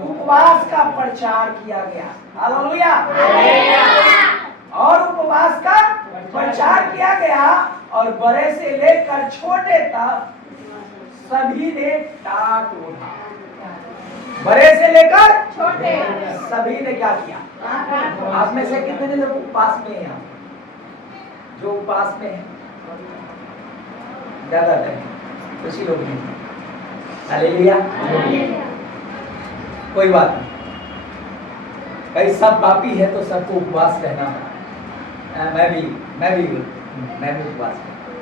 उपवास का प्रचार किया गया। हालेलुया। और उपवास का प्रचार किया गया और बड़े से लेकर छोटे तक सभी ने टाट ओढ़ा। बड़े से लेकर छोटे सभी ने क्या किया? आप में से कितने लोग उपवास में हैं? जो उपवास में है ज्यादा कुछ ही लोग नहीं। हालेलुया। कोई बात नहीं, भाई सब पापी है तो सबको उपवास रहना है। मैं भी उपवास करता हूं।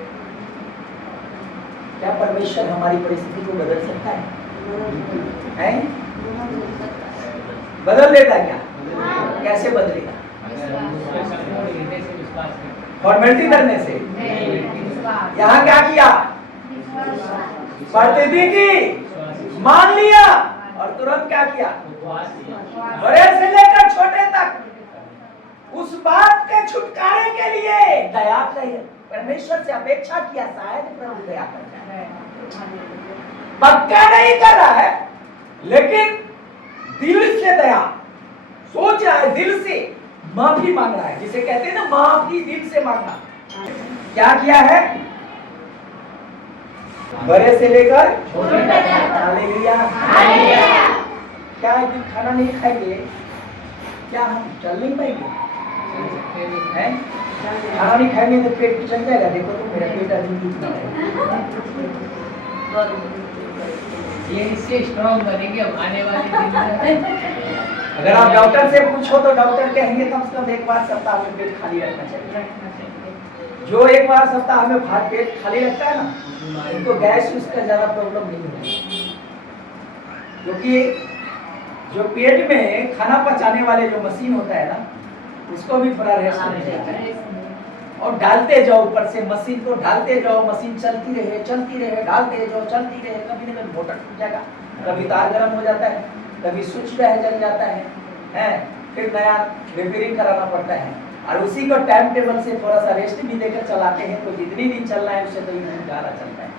क्या परमेश्वर हमारी परिस्थिति को बदल सकता है? बदल देता क्या? कैसे बदलेगा? फॉर्मेलिटी करने से? यहाँ क्या किया? प्रतिदिन की मान लिया और तुरंत क्या किया? बड़े से लेकर छोटे तक उस बात के छुटकारे के लिए दया कर परमेश्वर से अपेक्षा किया, शायद प्रभु दया कर जाए। पक्का नहीं कर रहा है, लेकिन दिल से दया सोच रहा है, दिल से माफी मांग रहा है, जिसे कहते हैं ना माफी दिल से मांगना। क्या किया है? बड़े से लेकर छोटे तक। हालेलुया। क्या एक दिन खाना नहीं खाएंगे, क्या हम चल नहीं पाएंगे? हैं? खाना नहीं खाएंगे तो पेट चल जाएगा। देखो तो मेरा पेट अभी कितना है। ये इससे स्ट्रॉन्ग बनेंगे हम आने वाले दिन में। अगर आप डॉक्टर से पूछो तो डॉक्टर कहेंगे कम से कम एक बार सप्ताह में पेट खाली रखना चाहिए। जो एक बार सप्ताह में पेट खाली रखता है ना, उनको गैस उसका ज्यादा प्रॉब्लम नहीं होती, क्योंकि जो पेट में खाना पचाने वाले जो मशीन होता है ना, उसको भी थोड़ा रेस्ट नहीं देता है। और डालते जाओ, ऊपर से मशीन को डालते जाओ, मशीन चलती रहे, डालते जाओ, चलती रहे। कभी न कभी मोटर टूट जाएगा, कभी तार गर्म हो जाता है, कभी स्विच जल जाता है, फिर नया रिपेयरिंग कराना पड़ता है। और उसी को टाइम टेबल से थोड़ा सा रेस्ट भी देकर चलाते हैं, तो जितनी दिन चलना है उससे तो ज़्यादा चलता है।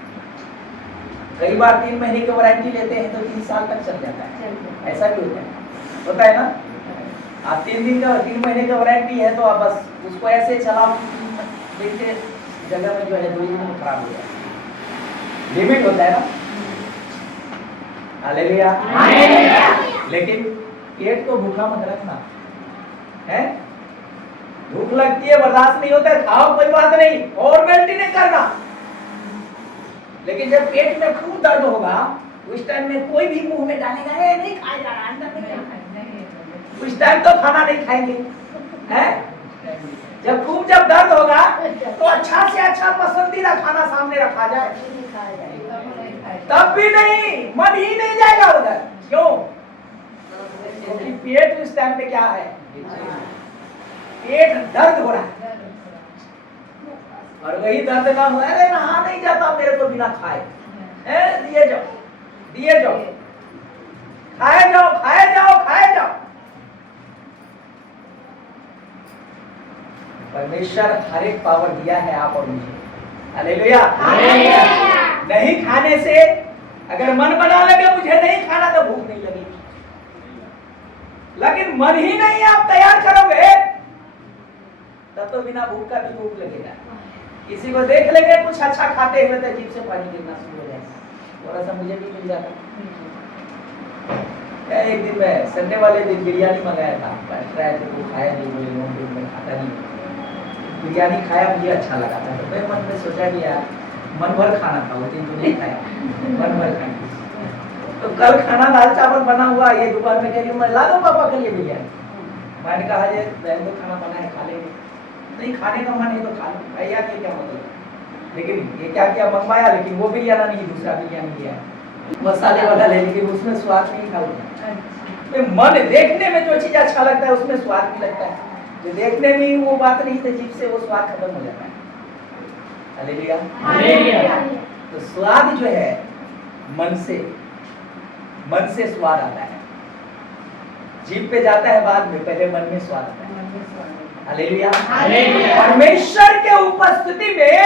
कई बार 3 महीने की वारंटी लेते हैं तो 3 साल तक चल जाता है, ऐसा भी होता है ना। आप 3 महीने का वारंटी है तो आप बस उसको ऐसे चलाओ, देखते जगह में जो है 2 दिन में खराब हो जाए, लिमिट होता है ना। हालेलुया। लेकिन पेट को भूखा मत रखना है। भूख लगती है, बर्दाश्त नहीं होता है, खाओ कोई बात नहीं, फॉर्मेलिटी नहीं करना। लेकिन जब पेट में खूब दर्द होगा उस टाइम में कोई भी मुंह में डालेगा, नहीं खाएगा, अंदर नहीं खाएगा, उस टाइम तो खाना नहीं खाएंगे, हैं? जब दर्द होगा तो अच्छा से अच्छा पसंदीदा खाना सामने रखा जाए, तब भी नहीं, मन ही नहीं जाएगा उधर। क्यों? क्योंकि पेट उस टाइम पे क्या है? पेट दर्द हो रहा है, और वही दर्द ना हो, अरे नहा नहीं जाता मेरे को बिना खाए, दिए जाओ, खाए जाओ। परमेश्वर हर एक पावर दिया है आप और मुझे। हालेलुया। नहीं खाने से अगर मन बना लगे मुझे नहीं खाना तो भूख नहीं लगेगी, लेकिन मन ही नहीं आप तैयार करोगे तब तो बिना भूख का भी भूख लगेगा। किसी को देख लेंगे कुछ अच्छा खाते हुए तो जीभ से पानी गिरना शुरू हो जाएगा, थोड़ा सा मुझे भी मिल जाता। एक दिन मैं संडे वाले दिन बिरयानी मंगाया था, ट्राई तो खाया नहीं, बोले नॉन वेज में खाता नहीं। बिरयानी खाया, मुझे अच्छा लगा था, तो मैं मन में सोचा कि यार मन भर खाना था, उस दिन तो नहीं खाया, मन भर खाना। तो कल खाना दाल चावल बना हुआ, ये दोपहर में कह रही मैं ला दो पापा के लिए बिरयानी। मैंने कहा ये तो खाना बना है, खा लेंगे। नहीं खाने का मन है तो खा लो भैया, ये क्या मतलब। लेकिन ये क्या किया, मंगवाया, लेकिन वो बिरयानी नहीं, दूसरा बिरयानी लिया, मसाले वाला ले, लेकिन उसमें स्वाद नहीं था। मन देखने में जो चीज अच्छा लगता है उसमें स्वाद भी लगता है, जो देखने में वो बात नहीं तो जीभ से वो स्वाद खत्म हो जाता है। हालेलुया। तो स्वाद जो है मन से स्वाद आता है, जीभ पे जाता है बाद में, पहले मन में स्वाद आता है। हालेलुया। परमेश्वर के उपस्थिति में,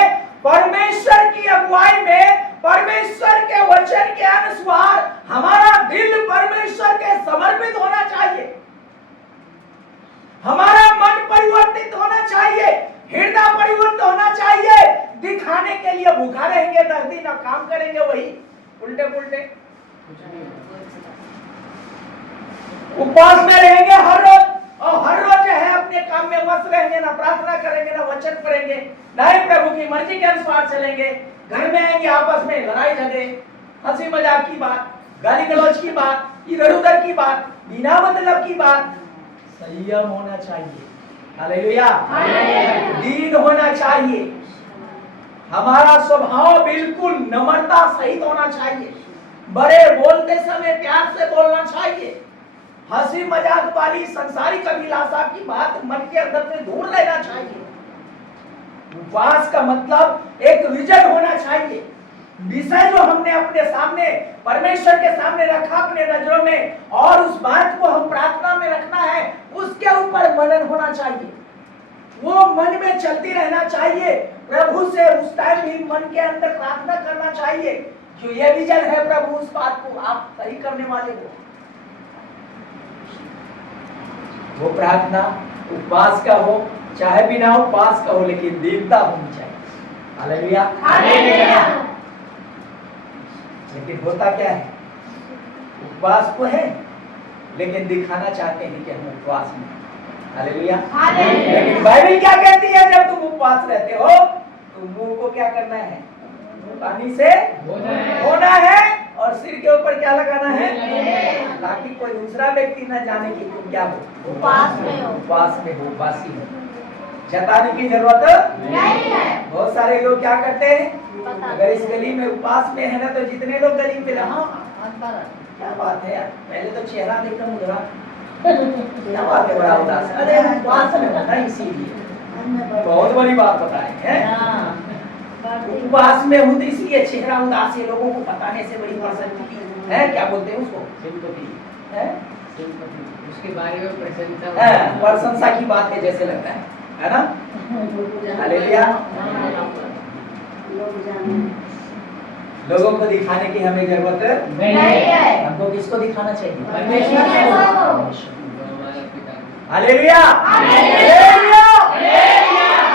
परमेश्वर की अगुवाई में, परमेश्वर के वचन के अनुसार हमारा दिल परमेश्वर के समर्पित होना चाहिए, हमारा मन परिवर्तित होना चाहिए, हृदय परिवर्तित होना चाहिए। दिखाने के लिए भूखा रहेंगे, 10 दिन अब काम करेंगे वही उल्टे पुल्टे, उपवास में रहेंगे हर रोज, और हर रोज है अपने काम में मस्त रहेंगे, ना प्रार्थना करेंगे, ना वचन पढ़ेंगे, ना ही प्रभु की मर्जी के अनुसार चलेंगे। घर में आएंगे, आपस में लड़ाई झगड़े, हंसी मजाक की बात, गाली गलौज की बात, इधर उधर की बात, बिना मतलब की बात। संयम होना चाहिए, हालेलुया, दीन होना चाहिए, हमारा स्वभाव बिल्कुल नम्रता सहित होना चाहिए, बड़े बोलते समय प्यार से बोलना चाहिए, हंसी मजाक वाली संसारिक अभिलाषा की बात मन के अंदर से दूर रहना चाहिए। उपवास का मतलब एक विजन होना चाहिए, विषय जो हमने अपने सामने परमेश्वर के सामने रखा अपने नजरों में, और उस बात को हम प्रार्थना में रखना है, उसके ऊपर मनन होना चाहिए, वो मन में चलती रहना चाहिए। प्रभु से उस टाइम भी मन के अंदर प्रार्थना करना चाहिए कि ये विजन है प्रभु, उस बात को आप सही करने वाले हो। वो प्रार्थना उपवास का हो चाहे बिना उपवास का हो, लेकिन दीनता होनी चाहिए, हालेलुया, हालेलुया। लेकिन होता क्या है, उपवास को है लेकिन दिखाना चाहते हैं कि हम उपवास में, हालेलुया, हालेलुया। लेकिन बाइबल क्या कहती है, जब तुम उपवास रहते हो तो मुंह को क्या करना है, पानी से धोना है, और सिर के ऊपर क्या लगाना है, ताकि कोई दूसरा व्यक्ति न जाने कि तुम क्या हो, उपवास में हो, उपासी हो। जताने की जरूरत नहीं है। बहुत सारे लोग क्या करते हैं, अगर इस गली में उपवास में है ना, तो जितने लोग गली में, हाँ क्या बात है यार, पहले तो चेहरा देखकर मुद्रा, क्या बात है, बड़ा उदास, अरे उपवास में होना, इसीलिए बहुत बड़ी बात बताए हैं, उपवास में हूँ तो इसलिए चेहरा उदास है, लोगों को बताने से बड़ी प्रसन्नता है, क्या बोलते हैं उसको, सिंपैथी है, उसके बारे में प्रशंसा, प्रशंसा की बात है जैसे लगता है ना, हालेलुया। लोगों को दिखाने की हमें जरूरत नहीं है, हमको किसको दिखाना चाहिए, परमेश्वर। हालेलुया,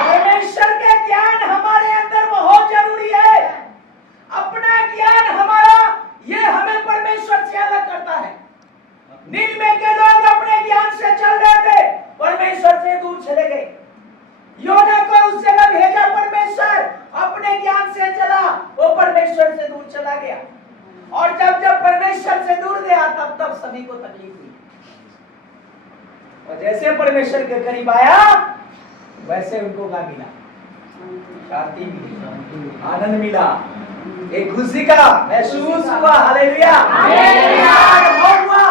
परमेश्वर के ज्ञान हमारे अंदर बहुत जरूरी है। अपना ज्ञान हमारा, ये हमें परमेश्वर से अलग करता है। निनवे के लोग अपने ज्ञान से चल रहे थे, परमेश्वर से दूर चले गए। योना को उस जगह भेजा परमेश्वर, अपने ज्ञान से चला, वो परमेश्वर से दूर चला गया, और जब जब परमेश्वर से दूर गया तब तब सभी को तकलीफ हुई, और जैसे परमेश्वर के करीब आया वैसे उनको क्या मिला, शांति मिली, आनंद मिला, एक खुशी का महसूस हुआ, हालेलुया, हुआ।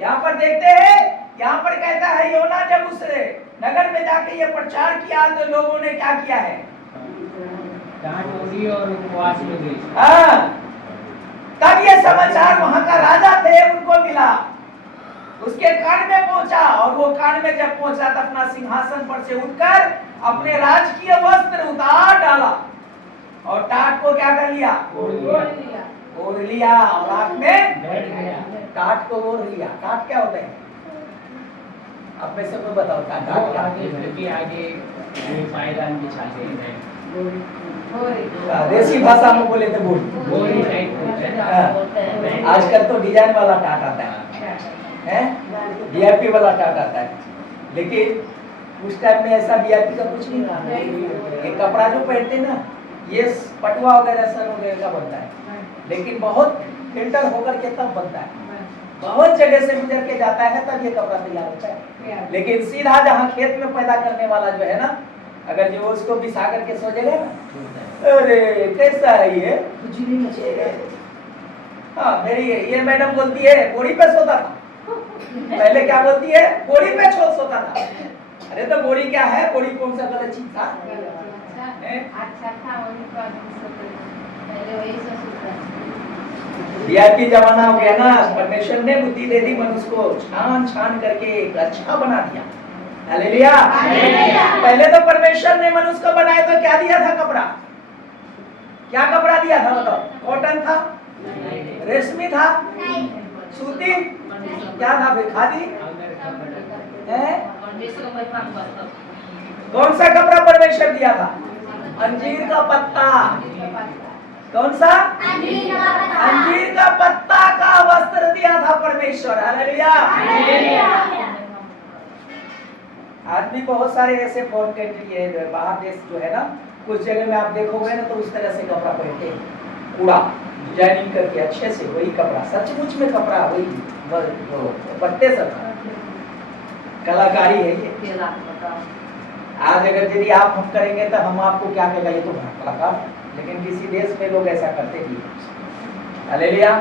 यहाँ पर देखते हैं, यहाँ पर कहता है योना जब उस नगर में जाके ये प्रचार किया तो लोगों ने क्या किया है, और उपवास में गए। हाँ, तब ये समाचार वहां का राजा थे उनको मिला, उसके कान में पहुंचा, और वो कान में जब पहुंचा तो अपना सिंहासन पर से उठकर अपने राजकीय वस्त्र उतार डाला, और टाट को क्या कर लिया, ओढ़ लिया, और आंख में टाट को ओढ़ लिया। टाट क्या होता है, अब में से कोई बताओ, टाट क्या, आगे पायदान बिछाते हैं, देसी भाषा में बोले तो बोल, आजकल तो डिजाइन वाला टाट आता है, वीआईपी वाला टाट आता है, लेकिन उस टाइम में ऐसा वीआईपी का कुछ नहीं था। ये कपड़ा जो पहनते ना, ये पटुआ वगैरह सन वगैरह का बनता है, लेकिन बहुत फिल्टर होकर के तब बनता है, बहुत जगह से गुजर के जाता है तब ये कपड़ा तैयार होता है। लेकिन सीधा जहाँ खेत में पैदा करने वाला जो है ना, अगर जो उसको बिछा करके सोचेगा ना, अरे कैसा है ये, कुछ नहीं मचेगा। हाँ, मेरी ये मैडम बोलती है बोरी पे सोता था, पहले क्या बोलती है, बोरी पे सोता था। अरे तो बोरी क्या है, बोरी कौन सा गलत चीज था, अच्छा था, वीआईपी जमाना हो गया ना, परमेश्वर ने बुद्धि दे दी, मनुष्य को छान छान करके एक अच्छा बना दिया, हालेलुया। पहले तो परमेश्वर ने मनुष्य को बनाया तो क्या दिया था, कपड़ा, क्या कपड़ा दिया था बताओ, कॉटन था, रेशमी था, सूती, क्या था भाई, खादी, कौन सा कपड़ा परमेश्वर दिया था, अंजीर का पत्ता, कौन सा, अंजीर का पत्ता का वस्त्र दिया था परमेश्वर, हालेलुया। आज भी बहुत सारे ऐसे फॉरेन कंट्री है, बाहर देश जो है ना, कुछ जगह में आप देखोगे ना तो उस तरह से कपड़ा पहनते हैं, पूरा डिजाइनिंग करके अच्छे से वही कपड़ा, सचमुच में कपड़ा वही वो पत्ते सब कलाकारी है ये। आज अगर यदि आप हम करेंगे तो हम आपको क्या कहेगा, ये तो कलाकार, लेकिन किसी देश में लोग ऐसा करते भी हैं। हालेलुया।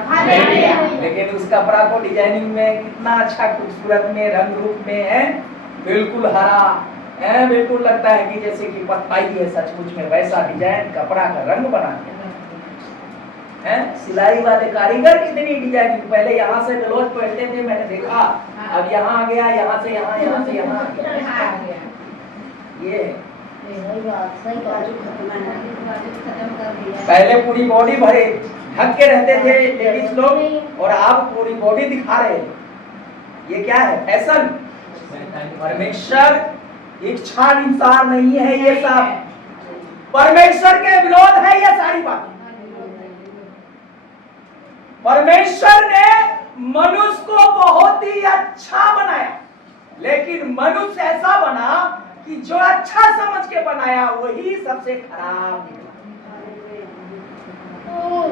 लेकिन उस कपड़ा को डिजाइनिंग में कितना अच्छा खूबसूरत में रंग रूप में है, बिल्कुल हरा है, बिल्कुल लगता है कि जैसे कि पत्ता ही है सचमुच में, वैसा डिजाइन कपड़ा का रंग बना के है। सिलाई वाले कारीगर कितनी डिजाइनिंग, पहले यहाँ से ब्लाउज पहनते थे मैंने देखा, अब यहाँ आ गया, यहाँ से यहाँ, यहाँ से यहाँ आ गया। ये पहले पूरी बॉडी भरे ढक के रहते थे लेडीज लोग, और अब पूरी बॉडी दिखा रहे हैं। ये क्या है? फैशन। परमेश्वर इच्छा अनुसार नहीं है ये सब, परमेश्वर के विरोध है ये सारी बात। परमेश्वर ने मनुष्य को बहुत ही अच्छा बनाया, लेकिन मनुष्य ऐसा बना कि जो अच्छा समझ के बनाया वही सबसे खराब निकला।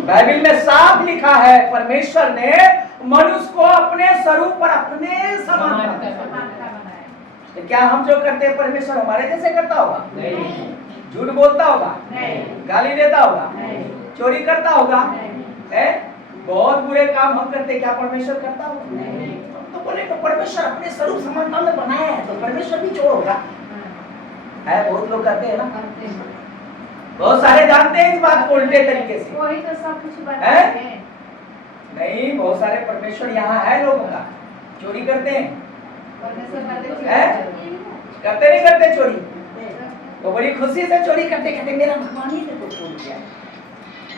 बाइबल में साफ लिखा है परमेश्वर ने मनुष्य को अपने स्वरूप पर अपने समान बनाया। तो क्या हम जो करते हैं परमेश्वर हमारे जैसे करता होगा? नहीं। झूठ बोलता होगा? नहीं। गाली देता होगा? नहीं। चोरी करता होगा? है? बहुत बुरे काम हम करते, क्या परमेश्वर करता होगा? नहीं। तो बोले तो परमेश्वर अपने स्वरूप समानता में बनाया है, तो परमेश्वर भी चोर होगा? है, बहुत लोग करते हैं ना, बहुत सारे जानते हैं इस बात को उल्टे तरीके से। वही तो सब कुछ बताते हैं। नहीं, बहुत सारे परमेश्वर यहाँ है लोगों का, चोरी करते हैं, करते नहीं करते चोरी, तो बड़ी खुशी से चोरी करते, कहते मेरा भगवान ही तो चोरी किया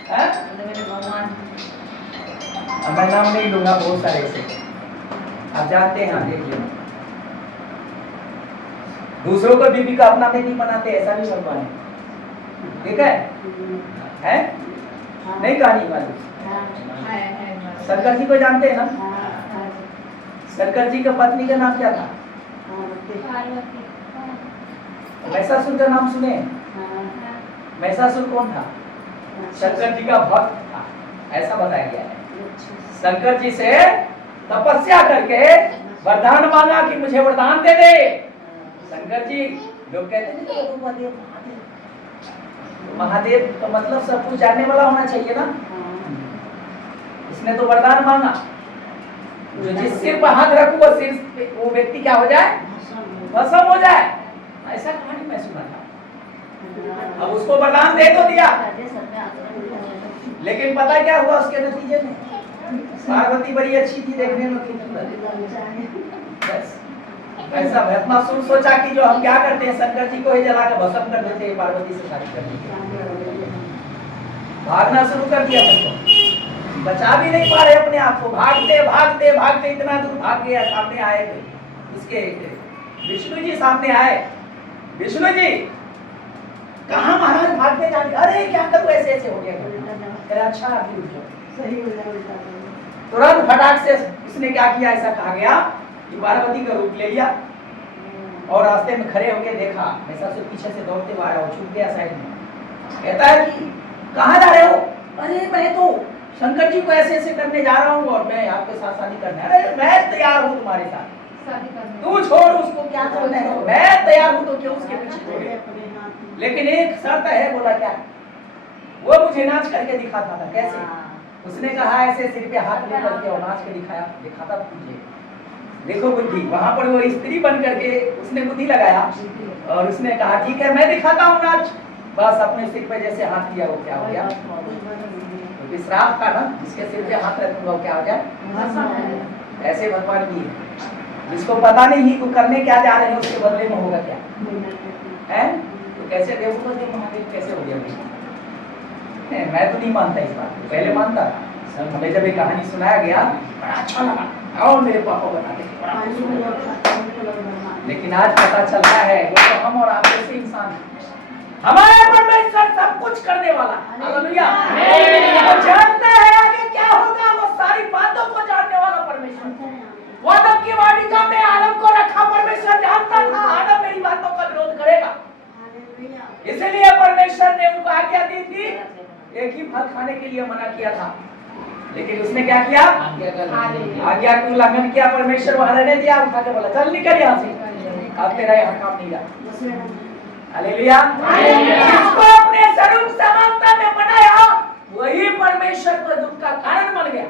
है। मैं नाम नहीं लूंगा, बहुत सारे ऐसे आप जानते हैं, देख लेना। दूसरों को बीबी का अपना बेटी बनाते, ऐसा भी भगवान है, ठीक है? नहीं कहानी वाली। शंकर जी को जानते हैं ना? शंकर जी का पत्नी का नाम क्या था? महिषासुर का नाम सुने? महिषासुर कौन था? शंकर जी का भक्त था, ऐसा बताया गया है। शंकर जी से तपस्या करके वरदान मांगा कि मुझे वरदान दे दे। शंकर जी, लोग कहते हैं महादेव, महादेव तो मतलब सब कुछ जानने वाला होना चाहिए ना। इसने तो वरदान मांगा, जो जिस सिर पर हाथ रखू वो व्यक्ति क्या हो जाए? भस्म हो जाए। ऐसा कहानी मैं सुना था। अब उसको वरदान दे तो दिया, लेकिन पता क्या हुआ उसके नतीजे में? पार्वती बड़ी अच्छी थी देखने में, ऐसा भस्मासुर सोचा कि जो हम क्या करते हैं, शंकर जी को ही जला के भस्म कर देते हैं, पार्वती से शादी कर देते, भागना शुरू कर दिया। सबको बचा भी नहीं पा रहे अपने आप को, भागते भागते भागते इतना दूर भाग गया। सामने आए इसके विष्णु जी, सामने आए। विष्णु जी, कहाँ महाराज भागते जाते? अरे क्या करूं, ऐसे ऐसे हो गया। अच्छा अभी उठ जाओ। तुरंत फटाक से इसने क्या किया, ऐसा कहा गया कि पार्वती का रूप ले लिया और रास्ते में खड़े होके देखा, महिषासुर पीछे से दौड़ते हुए आया, छुप गया साइड में। कहता है कि कहाँ जा रहे हो? अरे मैं तो शंकर जी को ऐसे ऐसे करने जा रहा हूँ और मैं आपके साथ शादी करने। अरे मैं तैयार हूँ तुम्हारे साथ, तू छोड़ उसको, क्या करना है, मैं तैयार हूँ, तो क्यों उसके पीछे छोड़े? लेकिन एक शर्त है। बोला क्या? वो मुझे नाच करके दिखाता था। कैसे? उसने कहा ऐसे सिर पे हाथ लेकर के और नाच के दिखाता तुझे। देखो बुद्धि, वहां पर वो स्त्री बन करके उसने बुद्धि लगाया और उसने कहा ठीक है मैं दिखाता हूँ नाच। बस अपने सिर पे जैसे हाथ किया, वो क्या हो गया? तो श्राप था ना, जिसके सिर पे हाथ रखूंगा वो क्या हो जाए? ऐसे भगवान की जिसको पता नहीं तू करने क्या जा रहे हैं, उसके बदले में होगा क्या है? तो कैसे देखो महादेव कैसे हो गया? मैं तो नहीं मानता इस बात को, पहले मानता था। हमें जब ये कहानी सुनाया गया बड़ा अच्छा लगा और मेरे पापा बता दें, लेकिन आज पता चलता है वो तो हम और आप जैसे इंसान हैं। हमारे परमेश्वर सब कुछ करने वाला, हालेलुया। वो जानता है आगे क्या होगा, वो सारी बातों को जानने वाला परमेश्वर। वो आदम की वाटिका में आदम को रखा, परमेश्वर जानता था आदम मेरी बातों का विरोध करेगा, इसलिए परमेश्वर ने उनको आज्ञा दी थी एक ही फल खाने के के लिए मना किया था, लेकिन उसने क्या किया? आज्ञा का उल्लंघन किया। परमेश्वर वहां रहने दिया, उठा के बोला चल निकल यहाँ से, अब तेरा यहाँ काम नहीं रहा। हालेलुया। जिसको अपने स्वरूप समानता में बनाया वही परमेश्वर को दुख का कारण बन गया।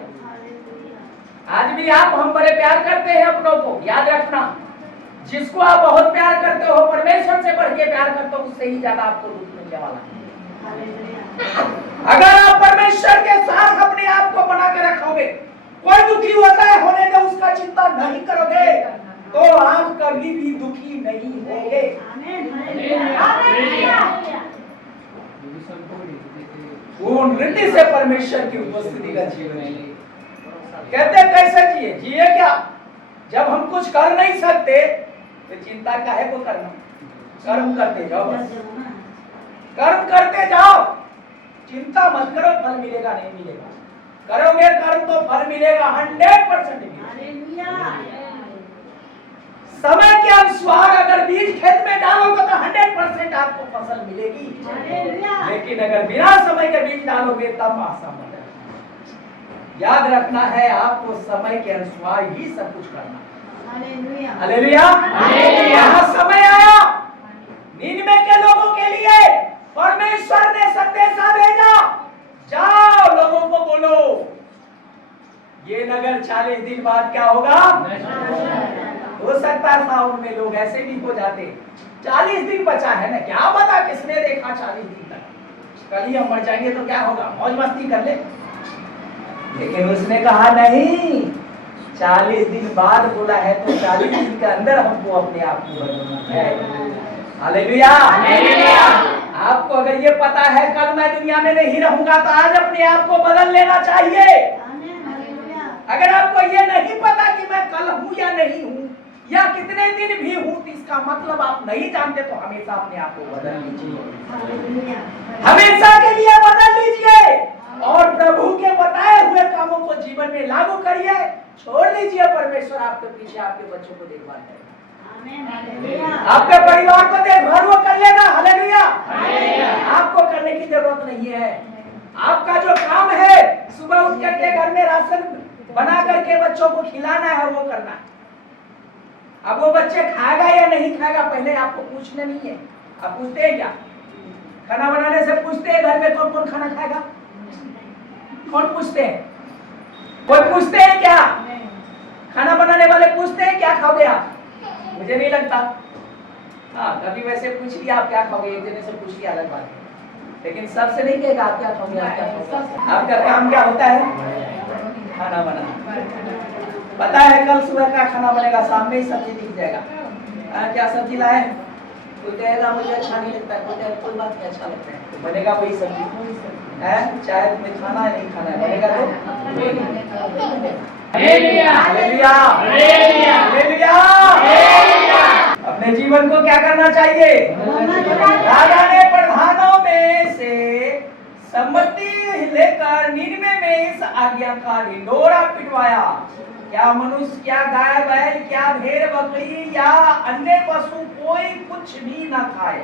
आज भी हम बड़े प्यार करते हैं अपनों को, याद रखना, जिसको आप बहुत प्यार करते हो, परमेश्वर से बढ़ के प्यार करते हो, उससे ही ज्यादा आपको दुख मिलने वाला है। अगर आप परमेश्वर के साथ अपने आप को बना के रखोगे, कोई दुखी होता है होने दो, उसका चिंता नहीं करोगे, तो आप कभी भी दुखी नहीं होंगे। पूर्ण रीति से परमेश्वर की उपस्थिति का जीवन कहते कैसे जिए? जिए क्या? जब हम कुछ कर नहीं सकते तो चिंता काहे को करना? कर्म करते जाओ, बस कर्म करते जाओ, चिंता मत करो फल मिलेगा नहीं मिलेगा। करोगे कर्म तो फल मिलेगा, 100% मिलेगा। समय के अनुसार अगर बीज खेत में डालोगे तो 100% आपको फसल मिलेगी, लेकिन अगर बिना समय के बीज डालोगे तब असंभव है। याद रखना है आपको समय के अनुसार ही सब कुछ करना। हालेलुया। यहाँ समय आया नीनवे के लोगों के लिए, परमेश्वर ने संदेशा भेजा, जाओ लोगों को बोलो ये नगर 40 दिन बाद क्या होगा? हो सकता है सावन में लोग ऐसे भी हो जाते। 40 दिन बचा है ना, क्या पता किसने देखा 40 दिन तक, कल ही हम मर जाएंगे तो क्या होगा, मौज मस्ती कर ले। लेकिन उसने कहा नहीं, 40 दिन बाद बोला है तो 40 दिन के अंदर हमको अपने आप को बदलना है। हालेलुया। आपको अगर ये पता है कल मैं दुनिया में नहीं रहूंगा तो आज अपने आप को बदल लेना चाहिए। अगर आपको ये नहीं पता कि मैं कल हूँ या नहीं हूँ या कितने दिन भी हूँ, तो इसका मतलब आप नहीं जानते, तो हमेशा अपने आप को बदल लीजिए, हमेशा के लिए बदल लीजिए और प्रभु के बताए हुए कामों को जीवन में लागू करिए। छोड़ दीजिए परमेश्वर आपके पीछे आपके बच्चों को देखभाल करेगा, आपके परिवार को देखभाल वो कर लेगा। हालेलुया। आपको करने की जरूरत नहीं है। आपका जो काम है सुबह उठ करके घर में राशन बना करके बच्चों को खिलाना है, वो करना है। अब वो बच्चे खाएगा या नहीं खाएगा पहले आपको पूछना नहीं है। आप पूछते हैं क्या? खाना बनाने से पूछते हैं घर में कौन कौन खाना खाएगा? कौन पूछते हैं? कोई पूछते हैं क्या? खाना बनाने वाले पूछते हैं क्या खाओगे आप? मुझे नहीं लगता। हाँ, कभी वैसे पूछ लिया आप क्या खाओगे, एक जने से पूछ लिया अलग बात है, लेकिन सबसे नहीं कहेगा आप क्या खाओगे, आप क्या खाओगे। आपका काम क्या होता है? खाना बनाना। पता है कल सुबह का खाना बनेगा, शाम में ही सब्जी दिख जाएगा। क्या सब्जी लाए? कोई कहेगा मुझे अच्छा नहीं लगता है, कोई कहेगा कोई बात नहीं अच्छा लगता है, तो बनेगा वही सब्जी है, चाहे तुम्हें खाना है नहीं खाना है, बनेगा तो। हालेलुया। हालेलुया। हालेलुया। अपने जीवन को क्या करना चाहिए? राजा ने प्रधानों में से सम्मति लेकर निन्वे में इस आज्ञा का ढिंढोरा पिटवाया, क्या मनुष्य, क्या गाय बैल, क्या भेड़ बकरी या अन्य पशु कोई कुछ भी न खाए,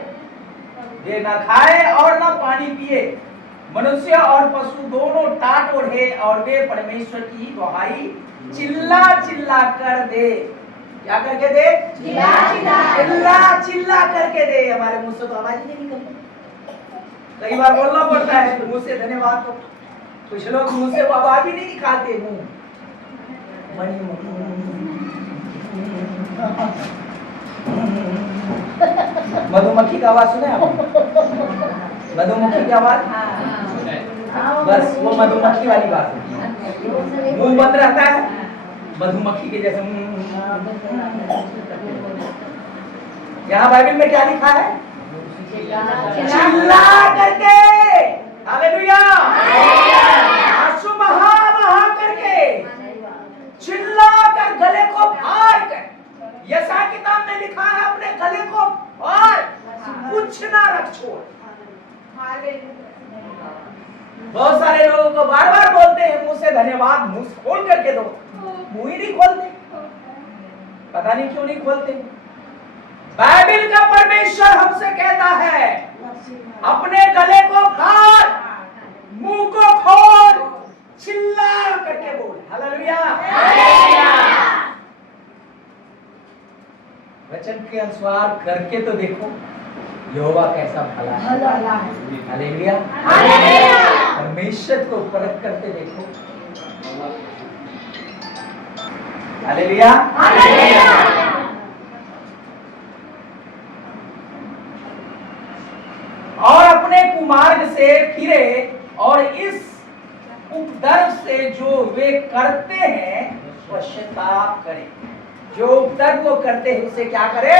वे न खाए और न पानी पिए। मनुष्य और पशु दोनों टाट ओढ़े और वे परमेश्वर की दुहाई चिल्ला चिल्ला कर दे। क्या करके दे? चिल्ला चिल्ला करके दे। हमारे मुंह से तो आवाज ही नहीं निकलती, कई बार बोलना पड़ता है तो मुंह से धन्यवाद, तो कुछ लोग मुंह से आवाज भी नहीं निकालते। मुंह मधुमक्खी का आवाज सुने आप? मधुमक्खी की आवाज, बस वो मधुमक्खी वाली बात है। मुंह बंद रहता है मधुमक्खी के जैसे। यहाँ बाइबल में क्या लिखा है? चिल्ला करके। हालेलुया। आंसू बहा बहा करके, चिल्ला कर, गले को फाड़ कर। यशायाह किताब में लिखा है अपने गले को फाड़, कुछ ना रख छोड़। बहुत सारे लोगों को बार बार बोलते हैं मुंह से धन्यवाद, मुंह खोल करके दो, मुंह ही नहीं खोलते, पता नहीं क्यों नहीं खोलते। बाइबल का परमेश्वर हमसे कहता है अपने गले को फाड़, मुंह को खोल, चिल्ला करके बोल। हालेलुया। वचन के अनुसार करके तो देखो यहोवा कैसा भला है। हालेलुया। परमेश्वर को परख करके देखो। हालेलुया। और अपने कुमार्ग से फिरे और इस उपद्रव से जो वे करते हैं पश्चाताप करें। जो उपद्रव वो करते हैं उसे क्या करे?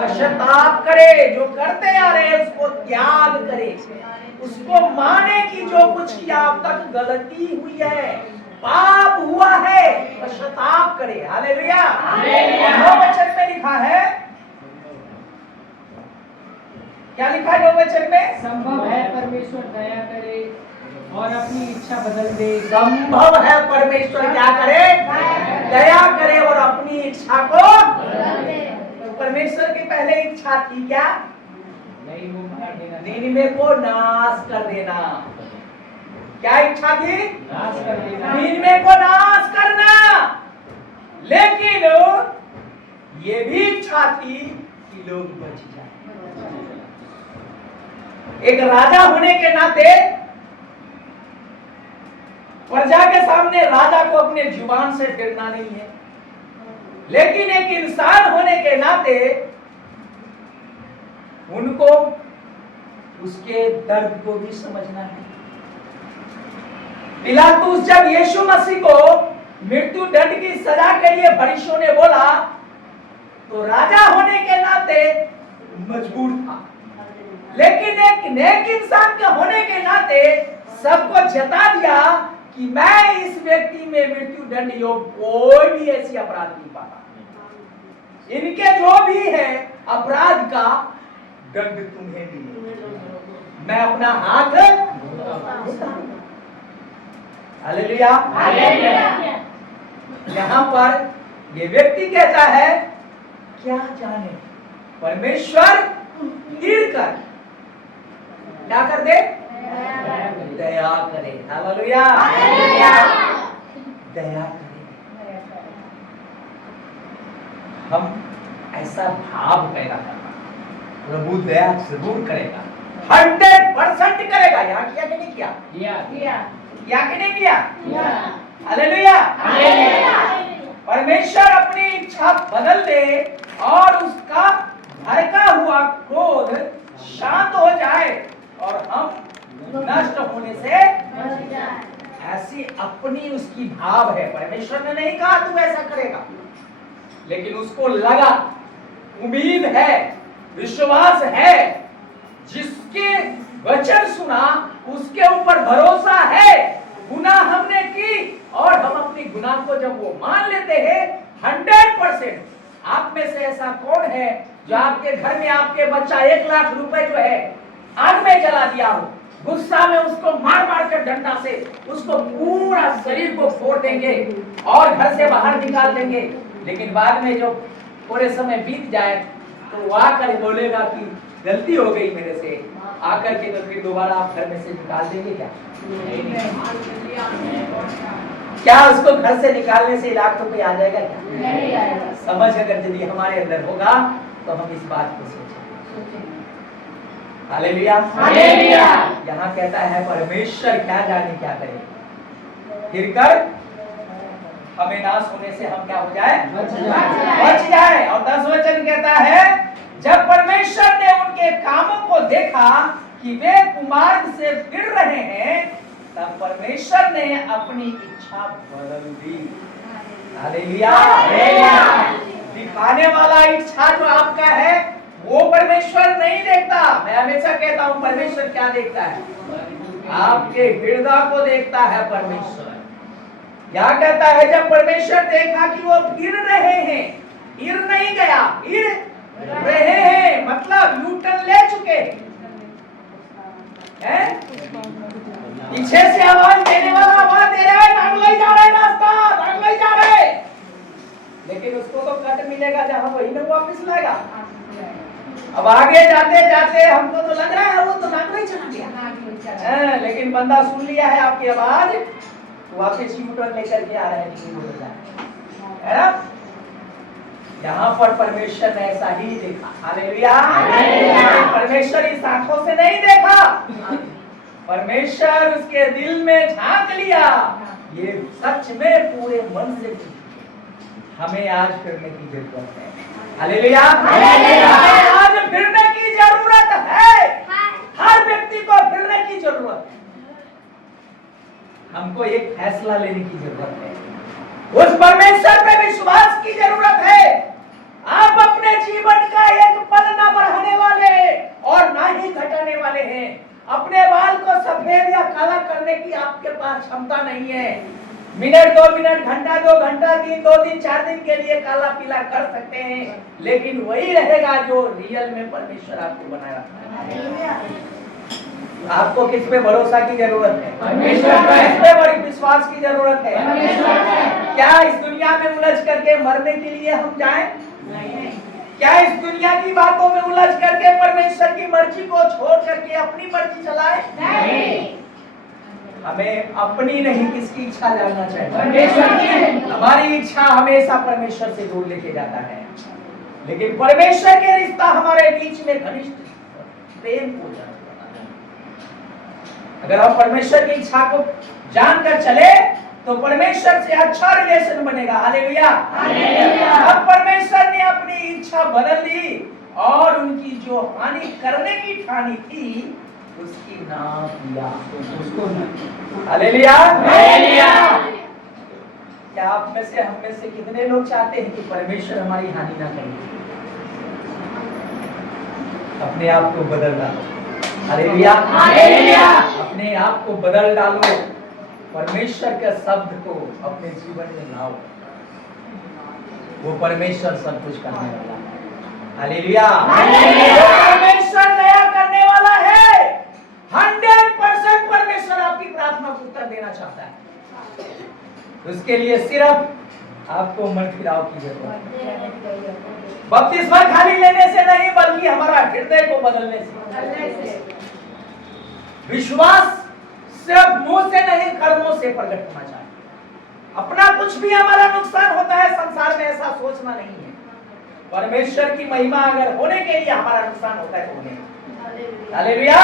पश्चाताप करे। जो करते आ रहे हैं उसको त्याग करे, उसको माने कि जो कुछ किया अब तक गलती हुई है, पाप हुआ है, पश्चाताप करे। हालेलुया। वचन में लिखा है, क्या लिखा है वचन में? संभव है परमेश्वर दया करे और अपनी इच्छा बदल दे। संभव है परमेश्वर क्या करे? दया करे और अपनी इच्छा को तो परमेश्वर की पहले इच्छा थी क्या? नीनिवे को नाश कर देना। क्या इच्छा थी? नाश कर देना। नीनिवे को नाश करना। लेकिन ये भी इच्छा थी कि लोग बच जाए। एक राजा होने के नाते प्रजा के सामने राजा को अपने जुबान से डरना नहीं है, लेकिन एक इंसान होने के नाते उनको उसके दर्द को भी समझना है। पिलातुस जब यीशु मसीह को मृत्यु दंड की सजा के लिए फरीसियों ने बोला तो राजा होने के नाते मजबूर था, लेकिन एक नेक इंसान के होने के नाते सबको जता दिया कि मैं इस व्यक्ति में मृत्यु दंड योग कोई भी ऐसी अपराध नहीं पाता। इनके जो भी है अपराध का दंड तुम्हें भी, मैं अपना हाथ हालेलुया। यहाँ पर ये व्यक्ति कहता है क्या जाने परमेश्वर गिर कर क्या कर दे? दया करे। हालेलुया। दया करे। हम ऐसा भाव पैदा करना, प्रभु दया जरूर करेगा, 100% करेगा। यहाँ किया कि नहीं किया? किया कि नहीं किया? हालेलुया। परमेश्वर अपनी इच्छा बदल दे और उसका भड़का हुआ क्रोध शांत हो जाए और हम नष्ट होने से ऐसी अपनी उसकी भाव है। परमेश्वर ने नहीं कहा तू ऐसा करेगा, लेकिन उसको लगा, उम्मीद है, विश्वास है, जिसके वचन सुना उसके ऊपर भरोसा है। गुनाह हमने की और हम अपनी गुनाह को जब वो मान लेते हैं 100%। आप में से ऐसा कौन है जो आपके घर में आपके बच्चा 1 लाख रुपए जो है आग में जला दिया हो, गुस्सा में उसको मार मार कर डंडा से उसको पूरा शरीर को फोड़ देंगे और घर से बाहर निकाल देंगे, लेकिन बाद में जो थोड़े समय बीत जाए तो वो आकर बोलेगा कि गलती हो गई मेरे से, आकर के तो फिर दोबारा आप घर में से निकाल देंगे क्या? क्या उसको घर से निकालने से 1 लाख रुपए आ जाएगा क्या? नहीं आएगा। समझ अगर यदि हमारे अंदर होगा तो हम इस बात को सोचें। हालेलुया। हालेलुया। यहाँ कहता है परमेश्वर क्या जाने क्या करे, फिर कर हमें नाश होने से हम क्या हो जाए? बच जाए। और 10 वचन कहता है जब परमेश्वर ने उनके कामों को देखा कि वे कुमार्ग से फिर रहे हैं, तब परमेश्वर ने अपनी इच्छा बदल दी। हालेलुया। दिखाने वाला इच्छा जो आपका है वो परमेश्वर नहीं देखता। मैं हमेशा कहता हूँ परमेश्वर क्या देखता है? आपके हृदय को देखता है परमेश्वर। क्या कहता है जब परमेश्वर देखा कि वो गिर रहे हैं, गिर नहीं गया, गिर रहे हैं मतलब यूटर्न ले चुके हैं। पीछे से आवाज देने वाला आवाज दे रहा है, भाग ले जा रहे रास्ता, भाग ले जा रहे, लेकिन उसको तो कट मिलेगा जहां वही ना वापस लाएगा। अब आगे जाते जाते हमको तो लग रहा है वो तो नागलोई चला गया। लेकिन बंदा सुन लिया है आपकी आवाज, तो वापस यूटर्न लेकर के आ रहे हैं, है ना। यहाँ पर परमेश्वर ने ऐसा ही देखा, हालेलुया। परमेश्वर इस आंखों से नहीं देखा, परमेश्वर उसके दिल में झांक लिया, ये सच में पूरे मन से थी। हमें आज फिरने की जरूरत है, हालेलुया। हमें आज फिरने की जरूरत है, हर व्यक्ति को फिरने की जरूरत है। हमको एक फैसला लेने की जरूरत है, उस परमेश्वर पे विश्वास की जरूरत है। आप अपने जीवन का एक पल ना बढ़ाने वाले और ना ही घटाने वाले हैं। अपने बाल को सफेद या काला करने की आपके पास क्षमता नहीं है। मिनट 2 मिनट, घंटा 2 घंटा, दिन 2 दिन 4 दिन के लिए काला पीला कर सकते हैं, लेकिन वही रहेगा जो रियल में परमेश्वर आपको बनाया रखा है। आपको किस पे भरोसा की जरूरत है? परमेश्वर पे। किस पे बड़ी विश्वास की जरूरत है? परमेश्वर पे। क्या इस दुनिया में उलझ करके मरने के लिए हम जाएं? नहीं। क्या इस दुनिया की बातों में उलझ करके परमेश्वर की मर्जी को छोड़ करके अपनी मर्जी चलाएं? नहीं। हमें अपनी नहीं, किसकी इच्छा जानना चाहिए? परमेश्वर की। हमारी इच्छा हमेशा परमेश्वर से दूर लेके जाता है, लेकिन परमेश्वर के रिश्ता हमारे बीच में घनिष्ठ प्रेम हो जाता है। अगर हम परमेश्वर की इच्छा को जानकर चले तो परमेश्वर से अच्छा रिलेशन बनेगा, हालेलुया। अब परमेश्वर ने अपनी इच्छा बदल दी और उनकी जो हानि करने की ठानी थी उसकी नाम लिया, उसको हालेलुया। क्या आप में से, हम में से कितने लोग चाहते हैं कि परमेश्वर हमारी हानि ना करे? अपने आप को बदल डालो, हालेलुया। अपने आप को बदल डालो, परमेश्वर के शब्द को अपने जीवन में लाओ, वो परमेश्वर सब कुछ करने वाला है, हालेलुया। परमेश्वर दया करने वाला है, 100% परमेश्वर आपकी प्रार्थना को उत्तर देना चाहता है। उसके लिए सिर्फ आपको मन फिराव की जरूरत है। बपतिस्मा खाली लेने से नहीं, बल्कि हमारा हृदय को बदलने से। विश्वास सिर्फ मुंह से नहीं, कर्मों से प्रकट होना चाहिए। अपना कुछ भी हमारा नुकसान होता है संसार में, ऐसा सोचना नहीं है। परमेश्वर की महिमा अगर होने के लिए हमारा नुकसान होता है तो होने, हालेलुया।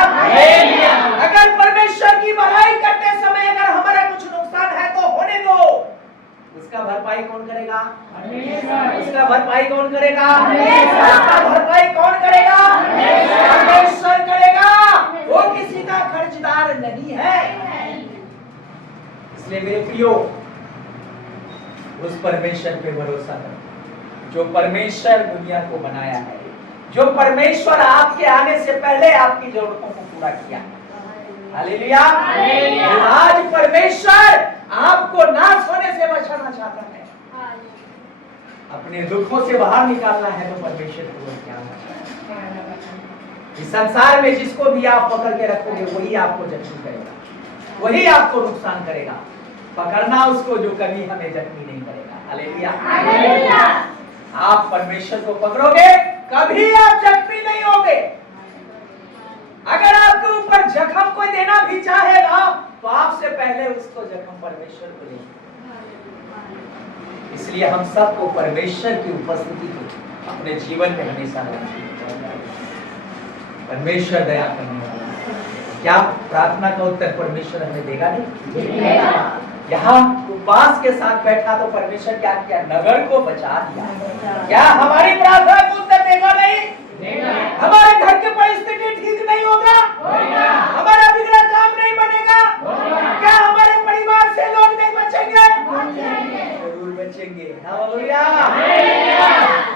अगर परमेश्वर की बड़ाई करते समय अगर हमारा कुछ नुकसान है तो होने दो, उसका भरपाई कौन करेगा? उसका भरपाई कौन करेगा? उसका भरपाई कौन करेगा? परमेश्वर करेगा, वो किसी का खर्चदार नहीं है। इसलिए मेरे प्रियो, उस परमेश्वर पे भरोसा करो जो परमेश्वर दुनिया को बनाया है, जो परमेश्वर आपके आने से पहले आपकी जरूरतों को पूरा किया, हालेलुया। आज परमेश्वर आपको नाश होने से बचाना चाहता है, अपने दुखों से बाहर निकालना है तो परमेश्वर को क्या इस संसार में जिसको भी आप पकड़ के रखोगे वही आपको जख्मी करेगा, वही आपको नुकसान करेगा। पकड़ना उसको जो कभी हमें जख्मी नहीं करेगा, हालेलुया। आप परमेश्वर को पकड़ोगे कभी आप जख्मी नहीं होगे। अगर आपके ऊपर जख्म कोई देना भी चाहेगा तो आपसे पहले उसको जख्म परमेश्वर को देना। इसलिए हम सबको परमेश्वर की उपस्थिति को अपने जीवन में हमेशा रखना। परमेश्वर दया करने वाला है। क्या प्रार्थना का उत्तर परमेश्वर हमें देगा? नहीं। यहाँ उपवास के साथ बैठा तो परमेश्वर क्या किया? नगर को बचा दिया। क्या हमारी प्रार्थना का उत्तर देगा? नहीं। हमारे घर की परिस्थिति ठीक नहीं होगा, हमारा बिगड़ा काम नहीं बनेगा, क्या हमारे परिवार से लोग नहीं बचेंगे? जरूर बचेंगे, हालेलुया।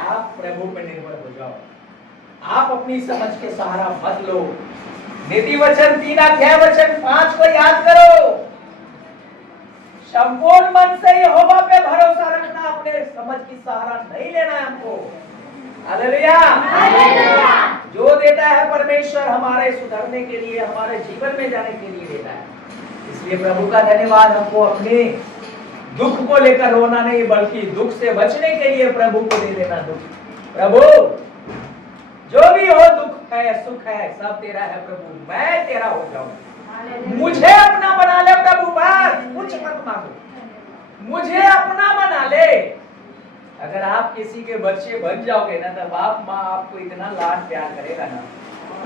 आप प्रभु पर निर्भर हो जाओ, आप अपनी समझ के सहारा मत लो। नीति वचन 3:5 को याद करो, संपूर्ण मन से यहोवा पे भरोसा रखना, अपने समझ की सहारा नहीं लेना है हमको, हालेलुया। जो देता है परमेश्वर हमारे सुधरने के लिए, हमारे जीवन में जाने के लिए देता है। इसलिए प्रभु का धन्यवाद। हमको अपने दुख को लेकर रोना नहीं, बल्कि दुख से बचने के लिए प्रभु को दे देना दुख। प्रभु जो भी हो, दुख है सुख है सब तेरा है प्रभु, मैं तेरा हो जाऊं। मुझे अपना बना ले प्रभु, बस कुछ मत मांगो, मुझे अपना बना ले। अगर आप किसी के बच्चे बन जाओगे ना, तो बाप माँ आपको इतना लाड प्यार करेगा ना,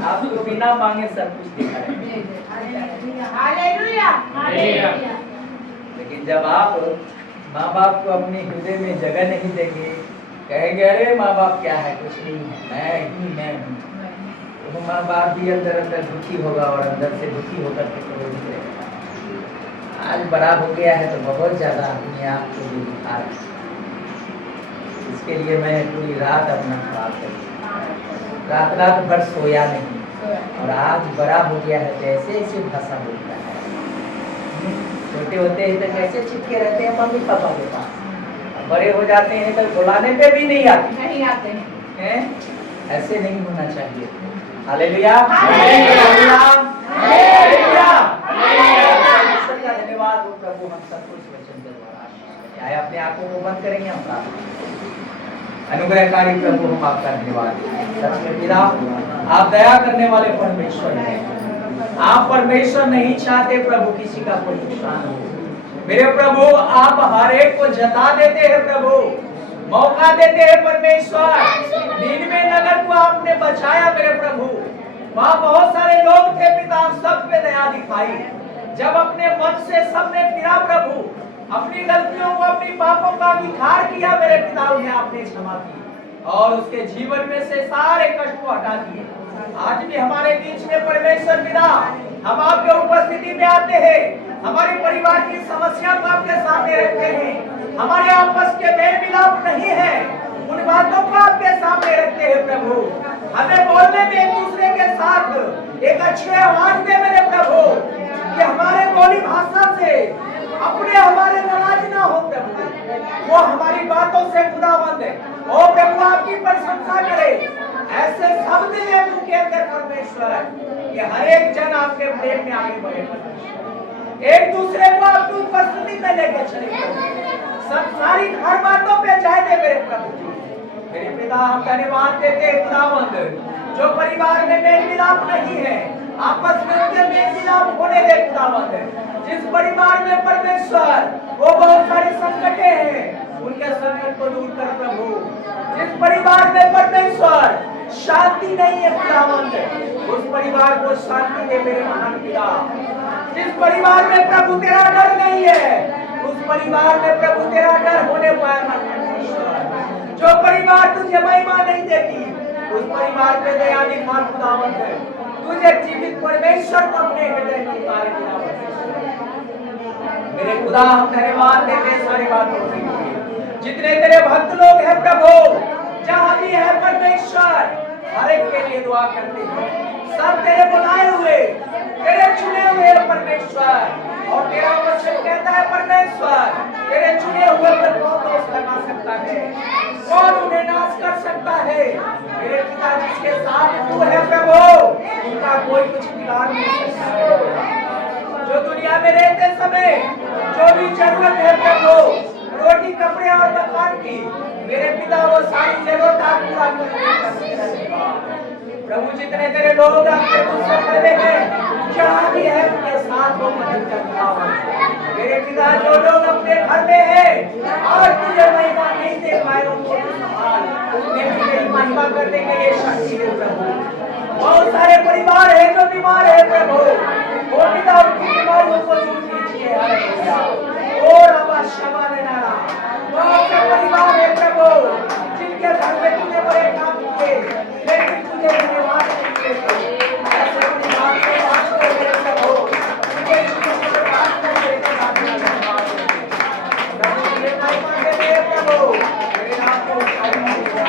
आपको बिना मांगे सब कुछ दिखाएगा। हालेलुया। लेकिन जब आप माँ बाप को अपने हृदय में जगह नहीं देंगे, कहेंगे अरे माँ बाप क्या है, कुछ नहीं है, मैं हूँ, तो माँ बाप भी अंदर अंदर दुखी होगा और अंदर से दुखी होकर के क्रोधित रहेगा। आज बड़ा हो गया है तो बहुत ज्यादा अपने आप को भी दिखा रहा है। इसके लिए मैं पूरी रात अपना खराब कर, रात भर सोया नहीं, और आज बड़ा हो गया है तो ऐसे ऐसे भाषा बोलता है। छोटे होते हैं तो कैसे चिपके रहते हैं मम्मी पापा के पास, बड़े हो जाते हैं तो बुलाने पे भी नहीं आते हैं। ऐसे नहीं होना चाहिए। Hallelujah, hallelujah, hallelujah. धन्यवाद हो प्रभु, हम सब कुछ वचन के द्वारा आए। अपने आंखों को बंद करेंगे, हम प्रार्थना। अनुग्रहकारी प्रभु, हम आपका धन्यवाद। सच में पिता, आप दया करने वाले परमेश्वर हैं। आप परमेश्वर नहीं चाहते प्रभु किसी का कोई नुकसान हो। मेरे प्रभु, आप हर एक को जता देते हैं प्रभु, मौका देते हैं परमेश्वर। नीनवे नगर को आपने बचाया मेरे प्रभु, वहाँ बहुत सारे लोग थे पिता, सब पे दया दिखाई। जब अपने मन से सबने फिरा प्रभु, अपनी गलतियों को, अपनी पापों का विखार किया मेरे पिता, उन्हें आपने क्षमा की और उसके जीवन में से सारे कष्ट को हटा दिए। आज भी हमारे बीच में परमेश्वर पिता, हम आपके उपस्थिति में आते हैं, हमारे परिवार की समस्या को आपके सामने रखते हैं, हमारे आपस के मेल मिलाप नहीं है, उन बातों को आपके सामने रखते हैं प्रभु। हमें बोलने में एक दूसरे के साथ एक अच्छे आवाज में मेरे प्रभु, कि हमारे बोली भाषा से अपने हमारे नाराज ना हो प्रभु, वो हमारी बातों से खुदावंद है। ओ प्रभु, आपकी प्रशंसा करे, ऐसे शब्द में तू के अंदर परमेश्वर, कि हर एक जन आपके प्रेम में आगे बढ़े, एक दूसरे को आपकी उपस्थिति में लेकर चले, सब सारी हर बातों पे जाए दे मेरे प्रभु। मेरे पिता, हम धन्यवाद देते हैं खुदावंद, जो परिवार में मेल मिलाप नहीं है, आपस में उनके मेल मिलाप होने दे खुदावंद। जिस परिवार में परमेश्वर वो बहुत सारे संकट हैं, उनके संकट को दूर कर प्रभु। जिस परिवार में परमेश्वर शांति नहीं है खुदावंद, उस परिवार को शांति दे मेरे महान पिता। जिस परिवार में प्रभु तेरा डर नहीं है, उस परिवार में प्रभु तेरा डर होने पाए परमेश्वर। जो परिवार तुझे महिमा नहीं देती, उस परिवार पे दया दिखा खुदावंद। तुझे जीवित परमेश्वर को अपने हृदय में उतारे मेरे खुदा, हम धन्यवाद देते सारी बातों के लिए। जितने तेरे भक्त लोग हैं प्रभु, जहाँ भी है परमेश्वर, हर एक के लिए दुआ करते हैं। सब तेरे बुलाए हुए, तेरे चुने हुए परमेश्वर, और तेरा वचन कहता है परमेश्वर, तेरे चुने हुए पर कौन दोष लगा सकता है, कौन उन्हें नाश कर सकता है। मेरे पिता, जिसके साथ तू है प्रभु, उनका कोई कुछ बिगाड़ नहीं सकता। जो दुनिया में रहते समय जो भी जरूरत है प्रभु, रोटी, कपड़े और मकान की, मेरे पिता वो सारी जरूरत आप पूरा करेंगे प्रभु। जितने तेरे लोग आपके दूसरे खड़े हैं, जहाँ भी है उनके साथ वो मदद करता हो मेरे पिता। जो लोग अपने घर में हैं, आज तुझे महिमा नहीं दे पाए, उनको तेरी महिमा करने के लिए शक्ति दे प्रभु। बहुत सारे परिवार है जो बीमार है प्रभु, वो पिता उनकी बीमारियों को दूर कीजिए। हालेलुया। और अब शबा लेना, बहुत से परिवार है प्रभु, जिनके घर में तूने बड़े काम किए, लेकिन तुझे धन्यवाद नहीं देते। ऐसे परिवार को वास कर मेरे प्रभु, तुझे वास कर मेरे धन्यवाद प्रभु, तुझे महिमा दे मेरे प्रभु, मेरे नाम को परमेश्वर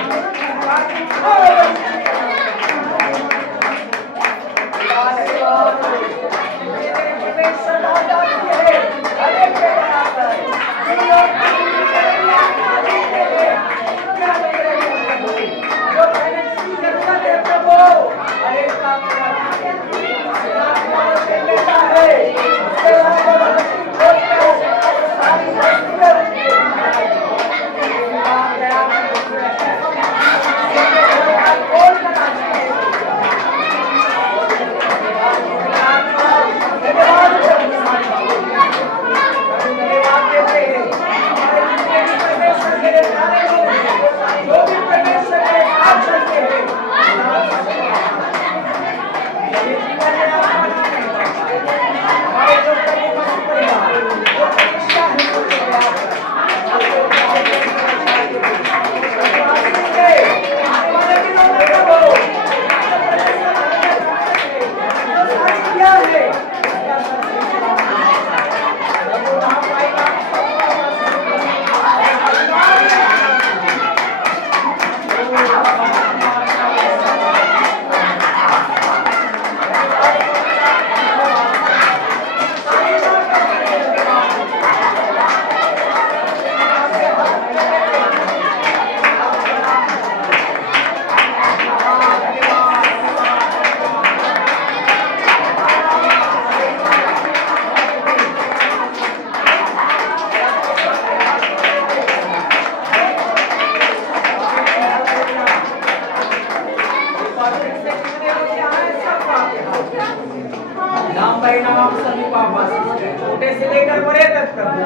नाम भाई नाम सभी को आवासीय है, छोटे से लेकर बड़े तक प्रभु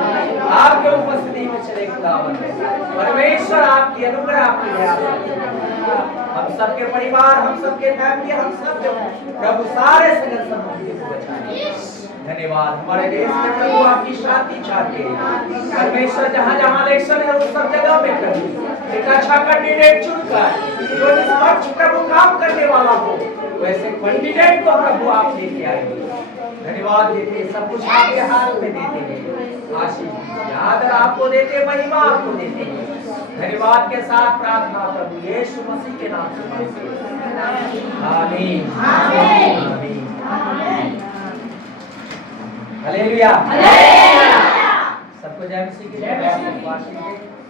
आपके उपस्थिति में चले खुदावन परमेश्वर आपकी अनुग्रह आपकी दया हम सबके परिवार हम सबके फैमिली हम सब प्रभु सारे सगल संबंधी को बचाए। धन्यवाद। हमारे देश में प्रभु आपकी शांति चाहते हैं परमेश्वर, जहाँ जहाँ इलेक्शन है उस सब जगह में प्रभु एक अच्छा कैंडिडेट चुनकर जो निष्पक्ष प्रभु काम करने वाला हो वैसे कैंडिडेट को प्रभु आप लेके आएंगे। धन्यवाद देते सब कुछ आपके हाथ में देते हैं, आशीष आदर आपको देते, महिमा आपको देते हैं। धन्यवाद के साथ प्रार्थना प्रभु यीशु मसीह के नाम से मांगते हैं। आमीन आमीन आमीन। हालेलुया। सबको जय मसीह की जय।